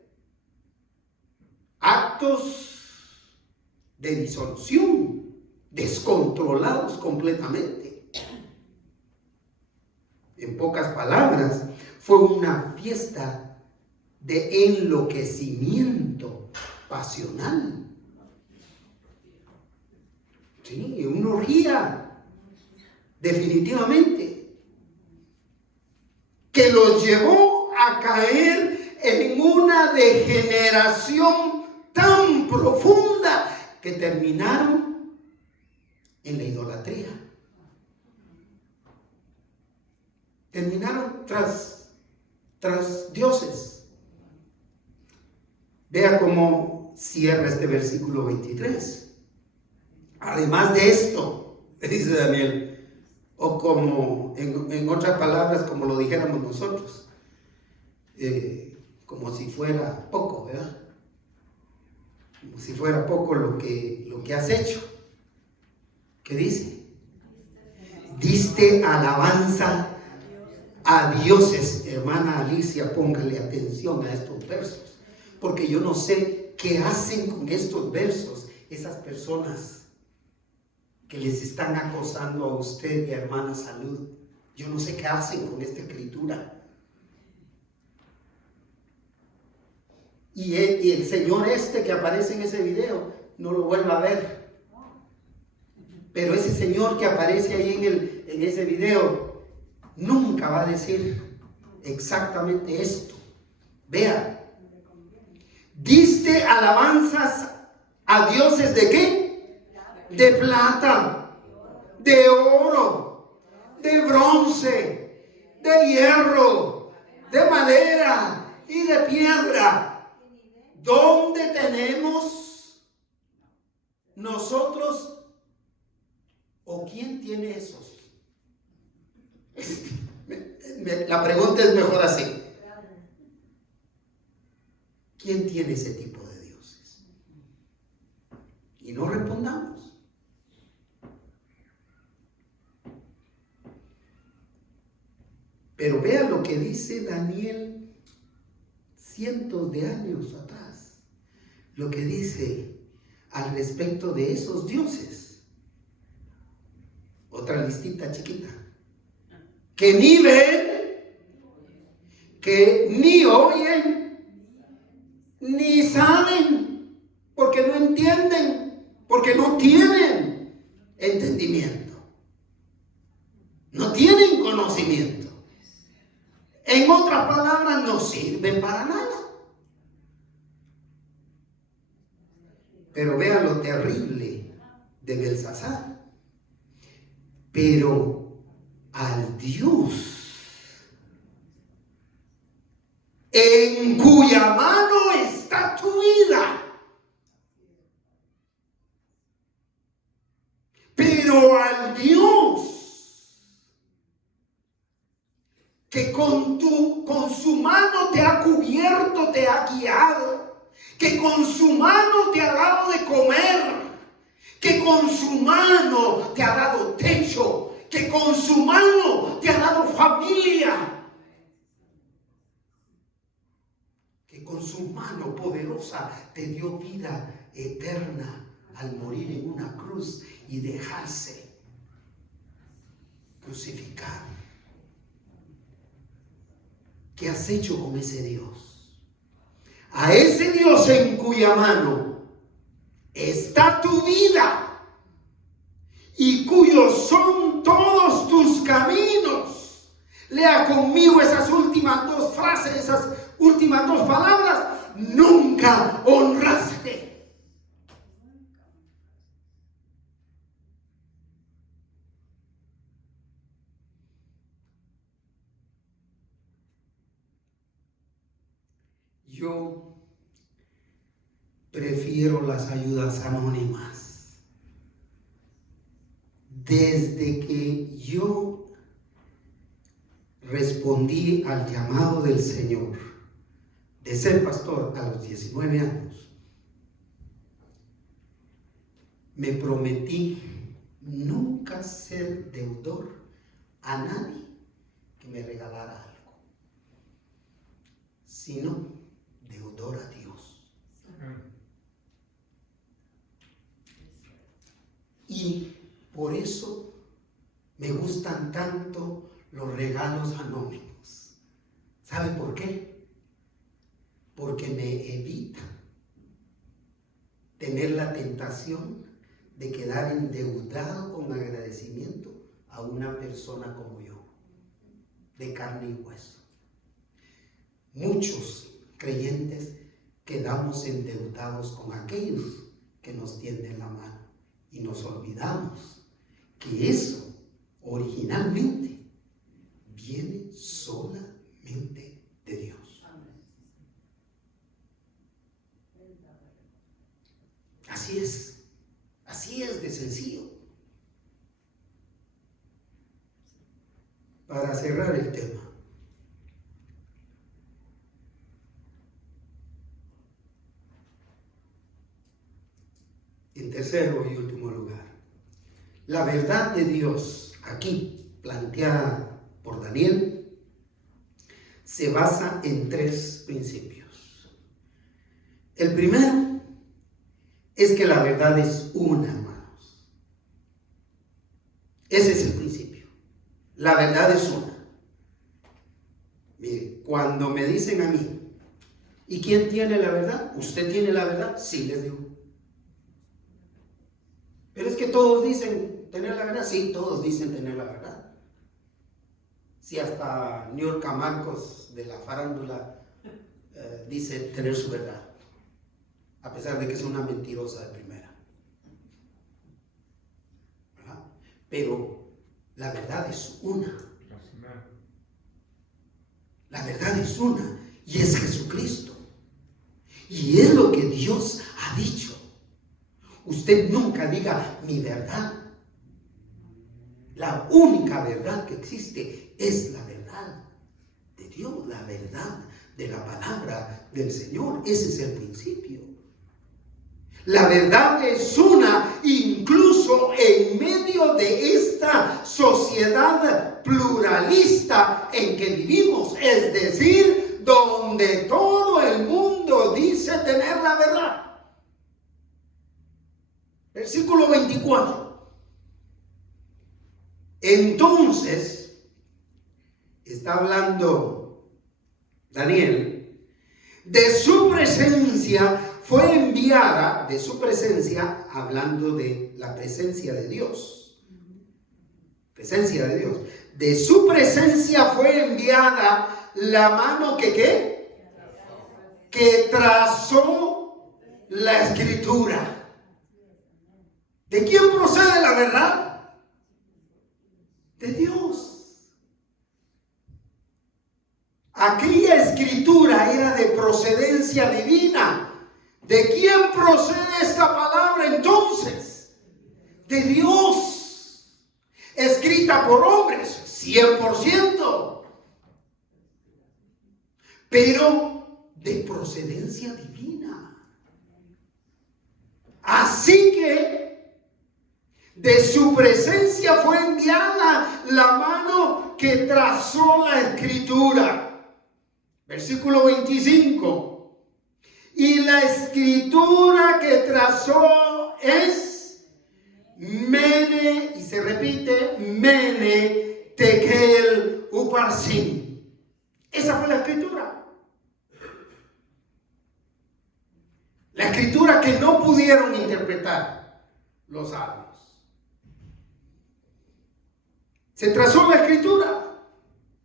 actos de disolución, descontrolados completamente. En pocas palabras, fue una fiesta de enloquecimiento pasional. Sí, una orgía, definitivamente, que los llevó a caer en una degeneración tan profunda que terminaron en la idolatría. Terminaron tras dioses. Vea cómo cierra este versículo 23. Además de esto, dice Daniel, o como en otras palabras, como lo dijéramos nosotros, como si fuera poco, ¿verdad? Como si fuera poco lo que has hecho. ¿Qué dice? Diste alabanza a dioses. Hermana Alicia, póngale atención a estos versos, porque yo no sé qué hacen con estos versos esas personas que les están acosando a usted y a hermana Salud. Yo no sé qué hacen con esta escritura. Y el señor que aparece en ese video, no lo vuelva a ver. Pero ese señor que aparece ahí en ese video, nunca va a decir exactamente esto. Vea, diste alabanzas a dioses ¿de qué? De plata, de oro, de bronce, de hierro, de madera y de piedra. ¿Dónde tenemos nosotros o quién tiene esos? La pregunta es mejor así. ¿Quién tiene ese tipo de dioses? Y no respondamos. Pero vea lo que dice Daniel cientos de años atrás. Lo que dice al respecto de esos dioses. Otra listita chiquita. Que ni ven, que ni oyen, ni saben, porque no entienden, porque no tienen entendimiento. No tienen conocimiento. En otras palabras, no sirven para nada. Pero vean lo terrible de Belsasar. Pero al Dios en cuya mano está tu vida. Pero al Dios que con su mano te ha cubierto, te ha guiado, que con su mano te ha dado de comer, que con su mano te ha dado techo, que con su mano te ha dado familia, que con su mano poderosa te dio vida eterna al morir en una cruz y dejarse crucificar. ¿Qué has hecho con ese Dios? A ese Dios en cuya mano está tu vida y cuyos son todos tus caminos. Lea conmigo esas últimas dos frases, esas últimas dos palabras. Nunca honraste. yo prefiero las ayudas anónimas. Desde que yo respondí al llamado del Señor de ser pastor a los 19 años, me prometí nunca ser deudor a nadie que me regalara algo, sino deudor a Dios. Y por eso me gustan tanto los regalos anónimos. ¿Sabe por qué? Porque me evita tener la tentación de quedar endeudado con agradecimiento a una persona como yo, de carne y hueso. Muchos creyentes quedamos endeudados con aquellos que nos tienden la mano y nos olvidamos que eso originalmente viene solamente de Dios. Así es de sencillo. Para cerrar el tema, en tercero y último lugar, la verdad de Dios aquí planteada por Daniel se basa en tres principios. El primero es que la verdad es una, hermanos. Ese es el principio. La verdad es una. Mire, cuando me dicen a mí, ¿y quién tiene la verdad? ¿Usted tiene la verdad? Sí, les digo. Pero es que todos dicen tener la verdad. Sí, todos dicen tener la verdad. Sí, hasta Niurka Marcos de la farándula dice tener su verdad, a pesar de que es una mentirosa de primera. ¿Verdad? Pero la verdad es una. La verdad es una, y es Jesucristo. Y es lo que Dios ha dicho. Usted nunca diga mi verdad. La única verdad que existe es la verdad de Dios, la verdad de la palabra del Señor. Ese es el principio. La verdad es una, incluso en medio de esta sociedad pluralista en que vivimos, es decir, donde todo el mundo dice tener la verdad. Versículo 24. Entonces, está hablando Daniel, de su presencia fue enviada, de su presencia, hablando de la presencia de Dios. Presencia de Dios. De su presencia fue enviada la mano que ¿qué? Que trazó la escritura. ¿De quién procede la verdad? De Dios. Aquella escritura era de procedencia divina. ¿De quién procede esta palabra entonces? De Dios. Escrita por hombres, 100%. Pero de procedencia divina. Así que de su presencia fue enviada la mano que trazó la escritura. Versículo 25. Y la escritura que trazó es Mene, y se repite, Mene Tekel Uparsin. Esa fue la escritura. La escritura que no pudieron interpretar los sabios. Se trazó la escritura.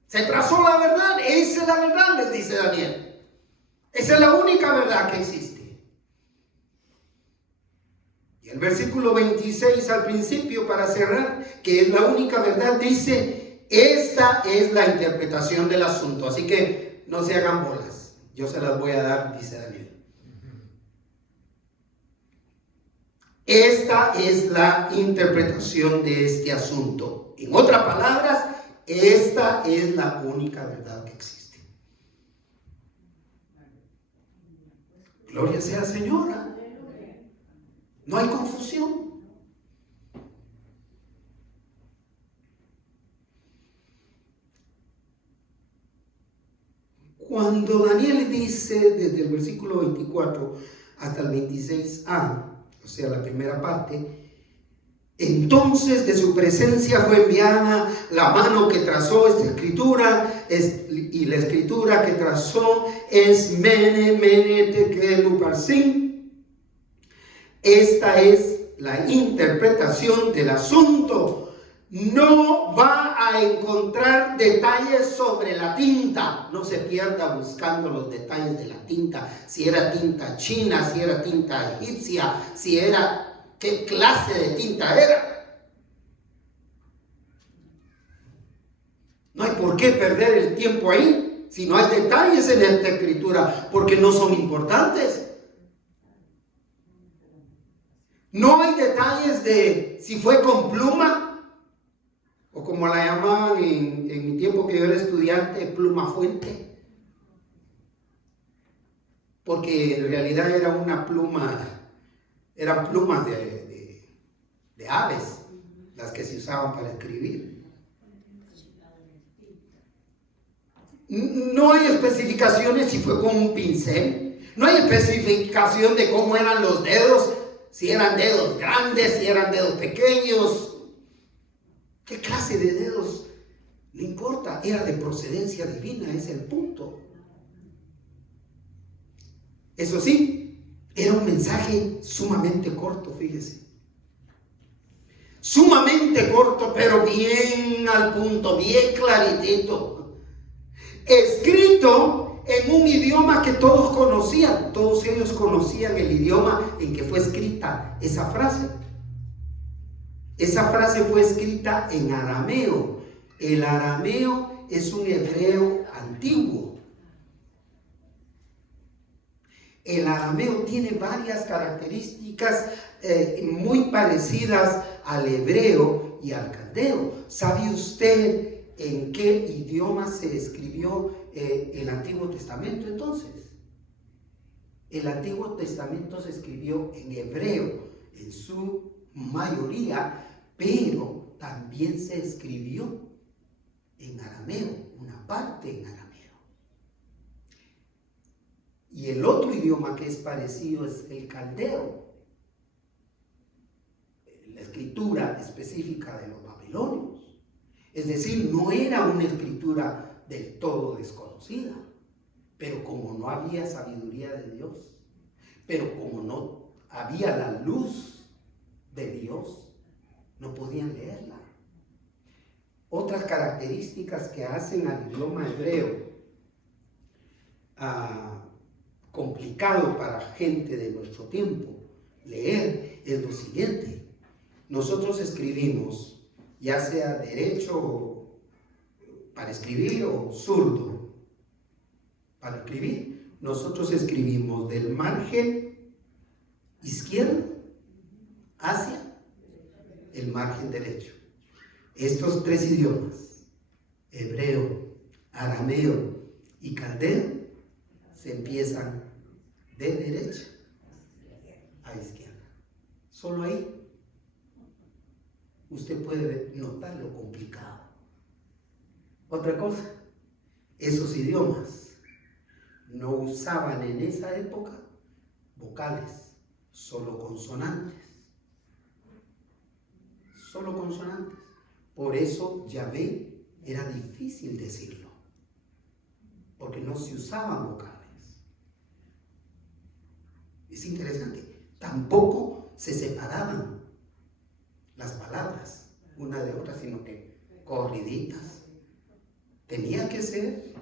Se trazó la verdad. Esa es la verdad, les dice Daniel. Esa es la única verdad que existe. Y el versículo 26 al principio, para cerrar, que es la única verdad, dice, esta es la interpretación del asunto. Así que no se hagan bolas. Yo se las voy a dar, dice Daniel. Esta es la interpretación de este asunto. En otras palabras, esta es la única verdad que existe. Gloria sea al Señor. No hay confusión. Cuando Daniel dice desde el versículo 24 hasta el 26a, o sea, la primera parte, entonces de su presencia fue enviada la mano que trazó esta escritura, y la escritura que trazó es Mene, Mene, Tekel, Uparsin. Esta es la interpretación del asunto. No va a encontrar detalles sobre la tinta. No se pierda buscando los detalles de la tinta. Si era tinta china, si era tinta egipcia, si era... ¿qué clase de tinta era? No hay por qué perder el tiempo ahí. Si no hay detalles en esta escritura, porque no son importantes. No hay detalles de si fue con pluma, o como la llamaban en mi tiempo que yo era estudiante, pluma fuente. Porque en realidad era una pluma, eran plumas de aves, las que se usaban para escribir. No hay especificaciones si fue con un pincel. No hay especificación de cómo eran los dedos, si eran dedos grandes, si eran dedos pequeños. ¿Qué clase de dedos? No importa, era de procedencia divina, es el punto. Eso sí, era un mensaje sumamente corto, fíjese. Sumamente corto, pero bien al punto, bien claritito. Escrito en un idioma que todos conocían. Todos ellos conocían el idioma en que fue escrita esa frase. Esa frase fue escrita en arameo. El arameo es un hebreo antiguo. El arameo tiene varias características muy parecidas al hebreo y al caldeo. ¿Sabe usted en qué idioma se escribió el Antiguo Testamento entonces? El Antiguo Testamento se escribió en hebreo, en su mayoría, pero también se escribió en arameo, una parte en arameo. Y el otro idioma que es parecido es el caldeo, la escritura específica de los babilonios. Es decir, no era una escritura del todo desconocida, pero como no había sabiduría de Dios, pero como no había la luz de Dios, no podían leerla. Otras características que hacen al idioma hebreo complicado para gente de nuestro tiempo leer es lo siguiente. Nosotros escribimos, ya sea derecho para escribir o zurdo para escribir. Nosotros escribimos del margen izquierdo hacia el margen derecho. Estos tres idiomas, hebreo, arameo y caldeo, se empiezan de derecha a izquierda. Solo ahí usted puede notar lo complicado. Otra cosa, esos idiomas no usaban en esa época vocales, solo consonantes. Solo consonantes. Por eso Yahvé era difícil decirlo, porque no se usaban vocales. Es interesante. Tampoco se separaban las palabras una de otra, sino que corriditas. Tenía que ser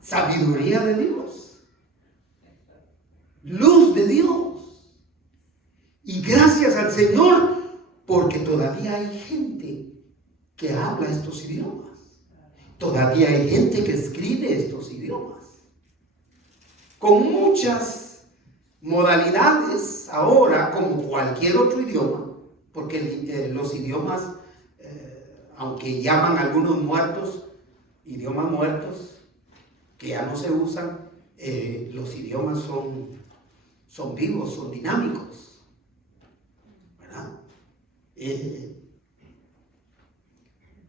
sabiduría de Dios, luz de Dios. Y gracias al Señor, porque todavía hay gente que habla estos idiomas. Todavía hay gente que escribe estos idiomas. con muchas modalidades ahora, como cualquier otro idioma, porque los idiomas, aunque llaman algunos muertos, idiomas muertos, que ya no se usan, los idiomas son vivos, son dinámicos, ¿verdad?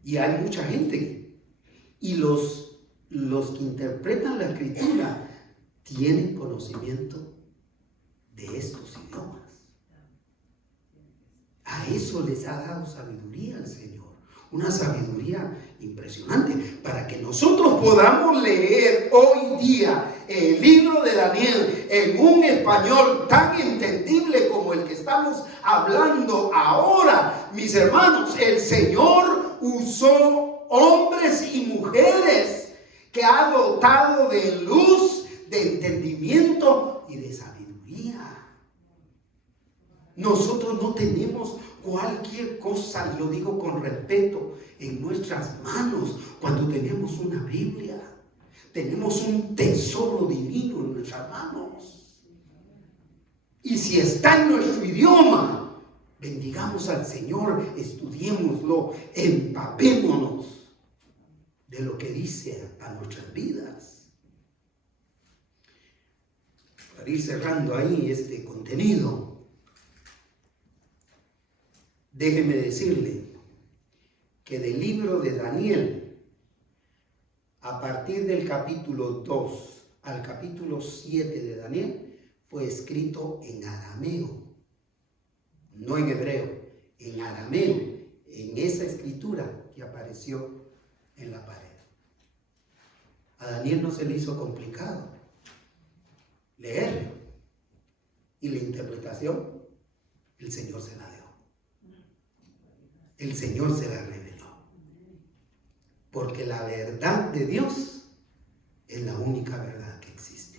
Y hay mucha gente, y los que interpretan la Escritura tienen conocimiento de estos idiomas. A eso les ha dado sabiduría el Señor, una sabiduría impresionante, para que nosotros podamos leer hoy día el libro de Daniel en un español tan entendible como el que estamos hablando ahora. Mis hermanos, el Señor usó hombres y mujeres que ha dotado de luz, de entendimiento y de sabiduría. Nosotros no tenemos cualquier cosa, y lo digo con respeto, en nuestras manos cuando tenemos una Biblia. Tenemos un tesoro divino en nuestras manos. Y si está en nuestro idioma, bendigamos al Señor, estudiémoslo, empapémonos de lo que dice a nuestras vidas. Para ir cerrando ahí este contenido, déjeme decirle que del libro de Daniel, a partir del capítulo 2 al capítulo 7 de Daniel, fue escrito en arameo, no en hebreo, en arameo, en esa escritura que apareció en la pared. A Daniel no se le hizo complicado leerlo, y la interpretación el Señor se la dio. El Señor se la reveló. Porque la verdad de Dios es la única verdad que existe.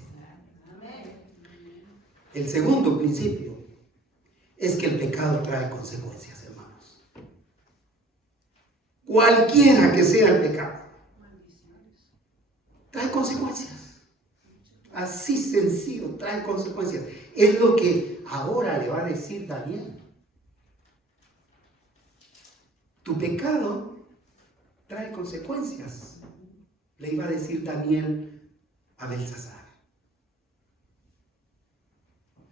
El segundo principio es que el pecado trae consecuencias, hermanos. Cualquiera que sea el pecado, trae consecuencias. Así sencillo, trae consecuencias. Es lo que ahora le va a decir Daniel. Tu pecado trae consecuencias, le iba a decir Daniel a Belsasar.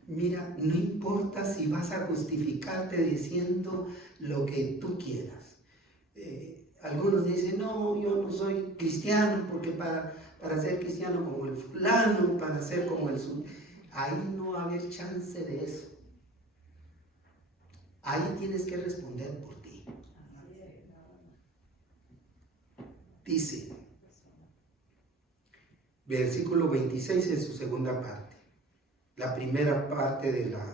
Mira, no importa si vas a justificarte diciendo lo que tú quieras. Algunos dicen, no, yo no soy cristiano porque para ser cristiano como el fulano, para ser como el sur. Ahí no va a haber chance de eso. Ahí tienes que responder por ti. Dice, versículo 26 en su segunda parte, la primera parte de la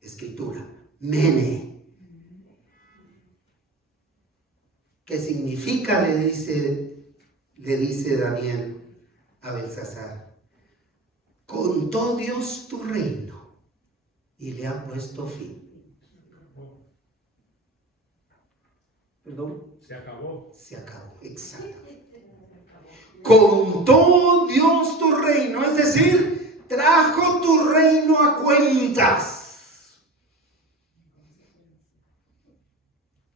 escritura, Mene. ¿Qué significa? Le dice Daniel a Belsasar. Contó Dios tu reino y le ha puesto fin. ¿Perdón? Se acabó. Se acabó, exacto. Contó Dios tu reino, es decir, trajo tu reino a cuentas.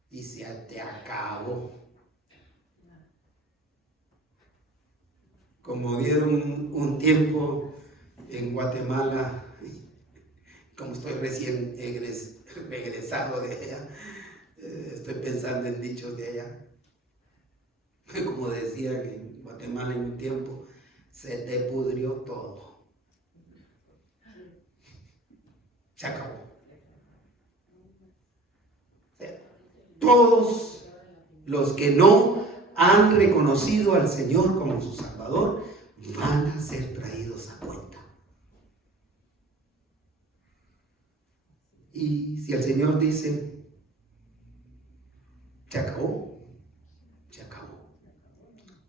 Y se te acabó. Como dieron un tiempo en Guatemala, como estoy recién regresado de allá, estoy pensando en dichos de allá. Como decía que en Guatemala en un tiempo se te pudrió todo. Se acabó. Todos los que no han reconocido al Señor como su Salvador van a ser traídos a cuenta. Y si el Señor dice, se acabó, se acabó.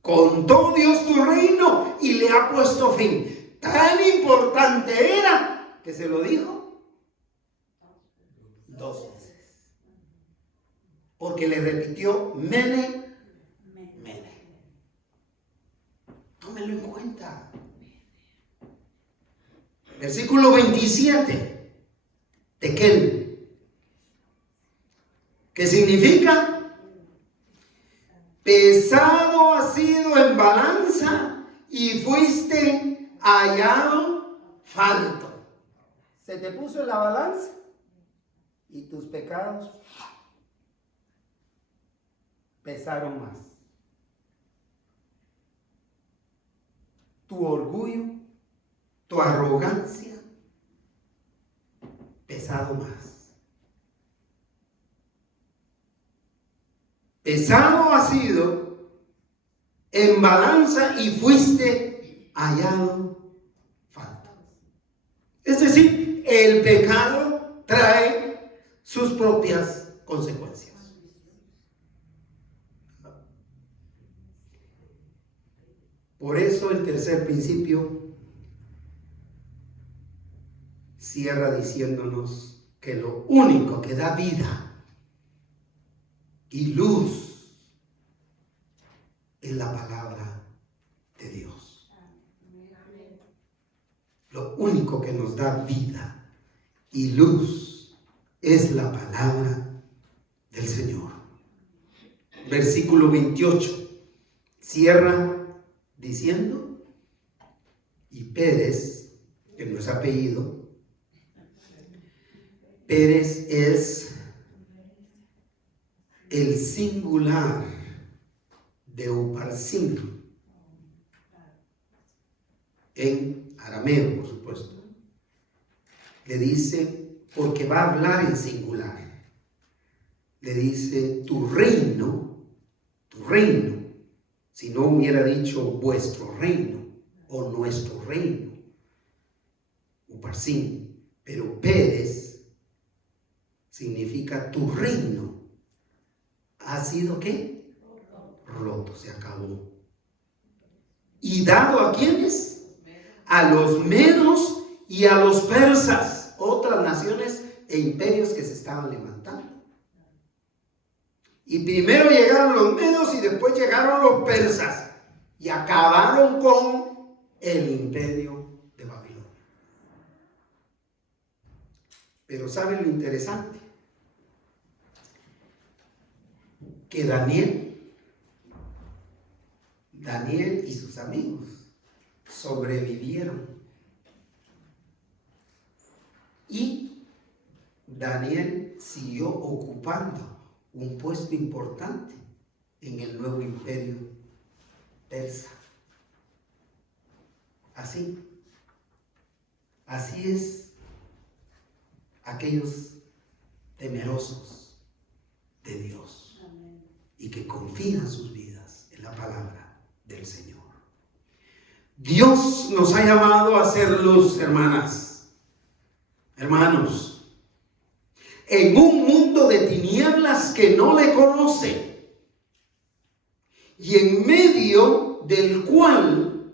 Contó Dios tu reino y le ha puesto fin. Tan importante era que se lo dijo 2 veces. Porque le repitió, Mene, Mene. Tómelo en cuenta. Versículo 27. Tekel. ¿Qué significa? Pesado has sido en balanza y fuiste hallado falto. Se te puso en la balanza y tus pecados pesaron más. Tu orgullo, tu arrogancia, pesado más. Pesado has sido en balanza y fuiste hallado falto. Es decir, el pecado trae sus propias consecuencias. Por eso el tercer principio cierra diciéndonos que lo único que da vida y luz es la palabra de Dios. Lo único que nos da vida y luz es la palabra del Señor. Versículo 28 cierra diciendo, y Pérez, que no es apellido, Pérez es el singular de Uparsin, en arameo, por supuesto. Le dice, porque va a hablar en singular, le dice, tu reino, si no hubiera dicho vuestro reino o nuestro reino, Uparsin, pero Pérez significa tu reino. ¿Ha sido qué? Roto, se acabó. ¿Y dado a quiénes? A los medos y a los persas, otras naciones e imperios que se estaban levantando. Y primero llegaron los medos y después llegaron los persas y acabaron con el imperio de Babilonia. Pero ¿saben lo interesante? Que Daniel y sus amigos sobrevivieron. Y Daniel siguió ocupando un puesto importante en el nuevo imperio persa. Así es aquellos temerosos de Dios y que confían sus vidas en la palabra del Señor. Dios nos ha llamado a ser luz, hermanos, en un mundo de tinieblas que no le conoce y en medio del cual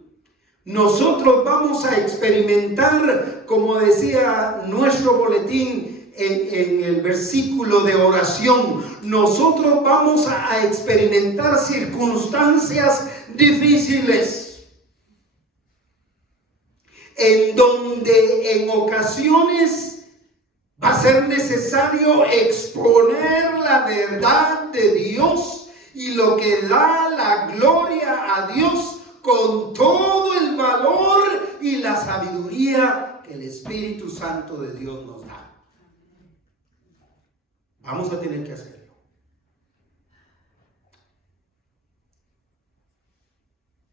nosotros vamos a experimentar, como decía nuestro boletín en el versículo de oración, nosotros vamos a experimentar circunstancias difíciles, en donde en ocasiones va a ser necesario exponer la verdad de Dios y lo que da la gloria a Dios con todo el valor y la sabiduría que el Espíritu Santo de Dios nos da. Vamos a tener que hacerlo.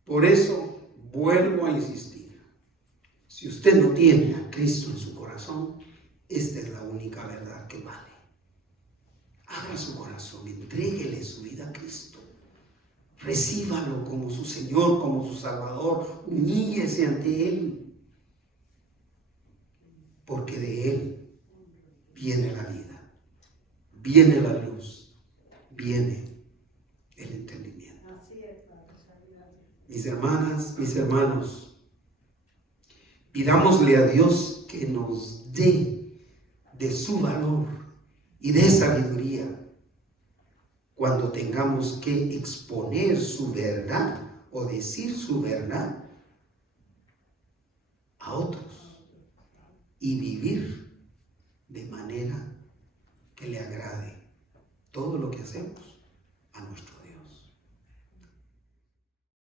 Por eso vuelvo a insistir. Si usted no tiene a Cristo en su corazón, esta es la única verdad que vale. Abra su corazón, entréguele su vida a Cristo. Recíbalo como su Señor, como su Salvador. Humíllese ante Él. Porque de Él viene la vida, viene la luz, viene el entendimiento. Mis hermanas, mis hermanos, pidámosle a Dios que nos dé de su valor y de sabiduría cuando tengamos que exponer su verdad o decir su verdad a otros. y vivir de manera que le agrade todo lo que hacemos a nuestro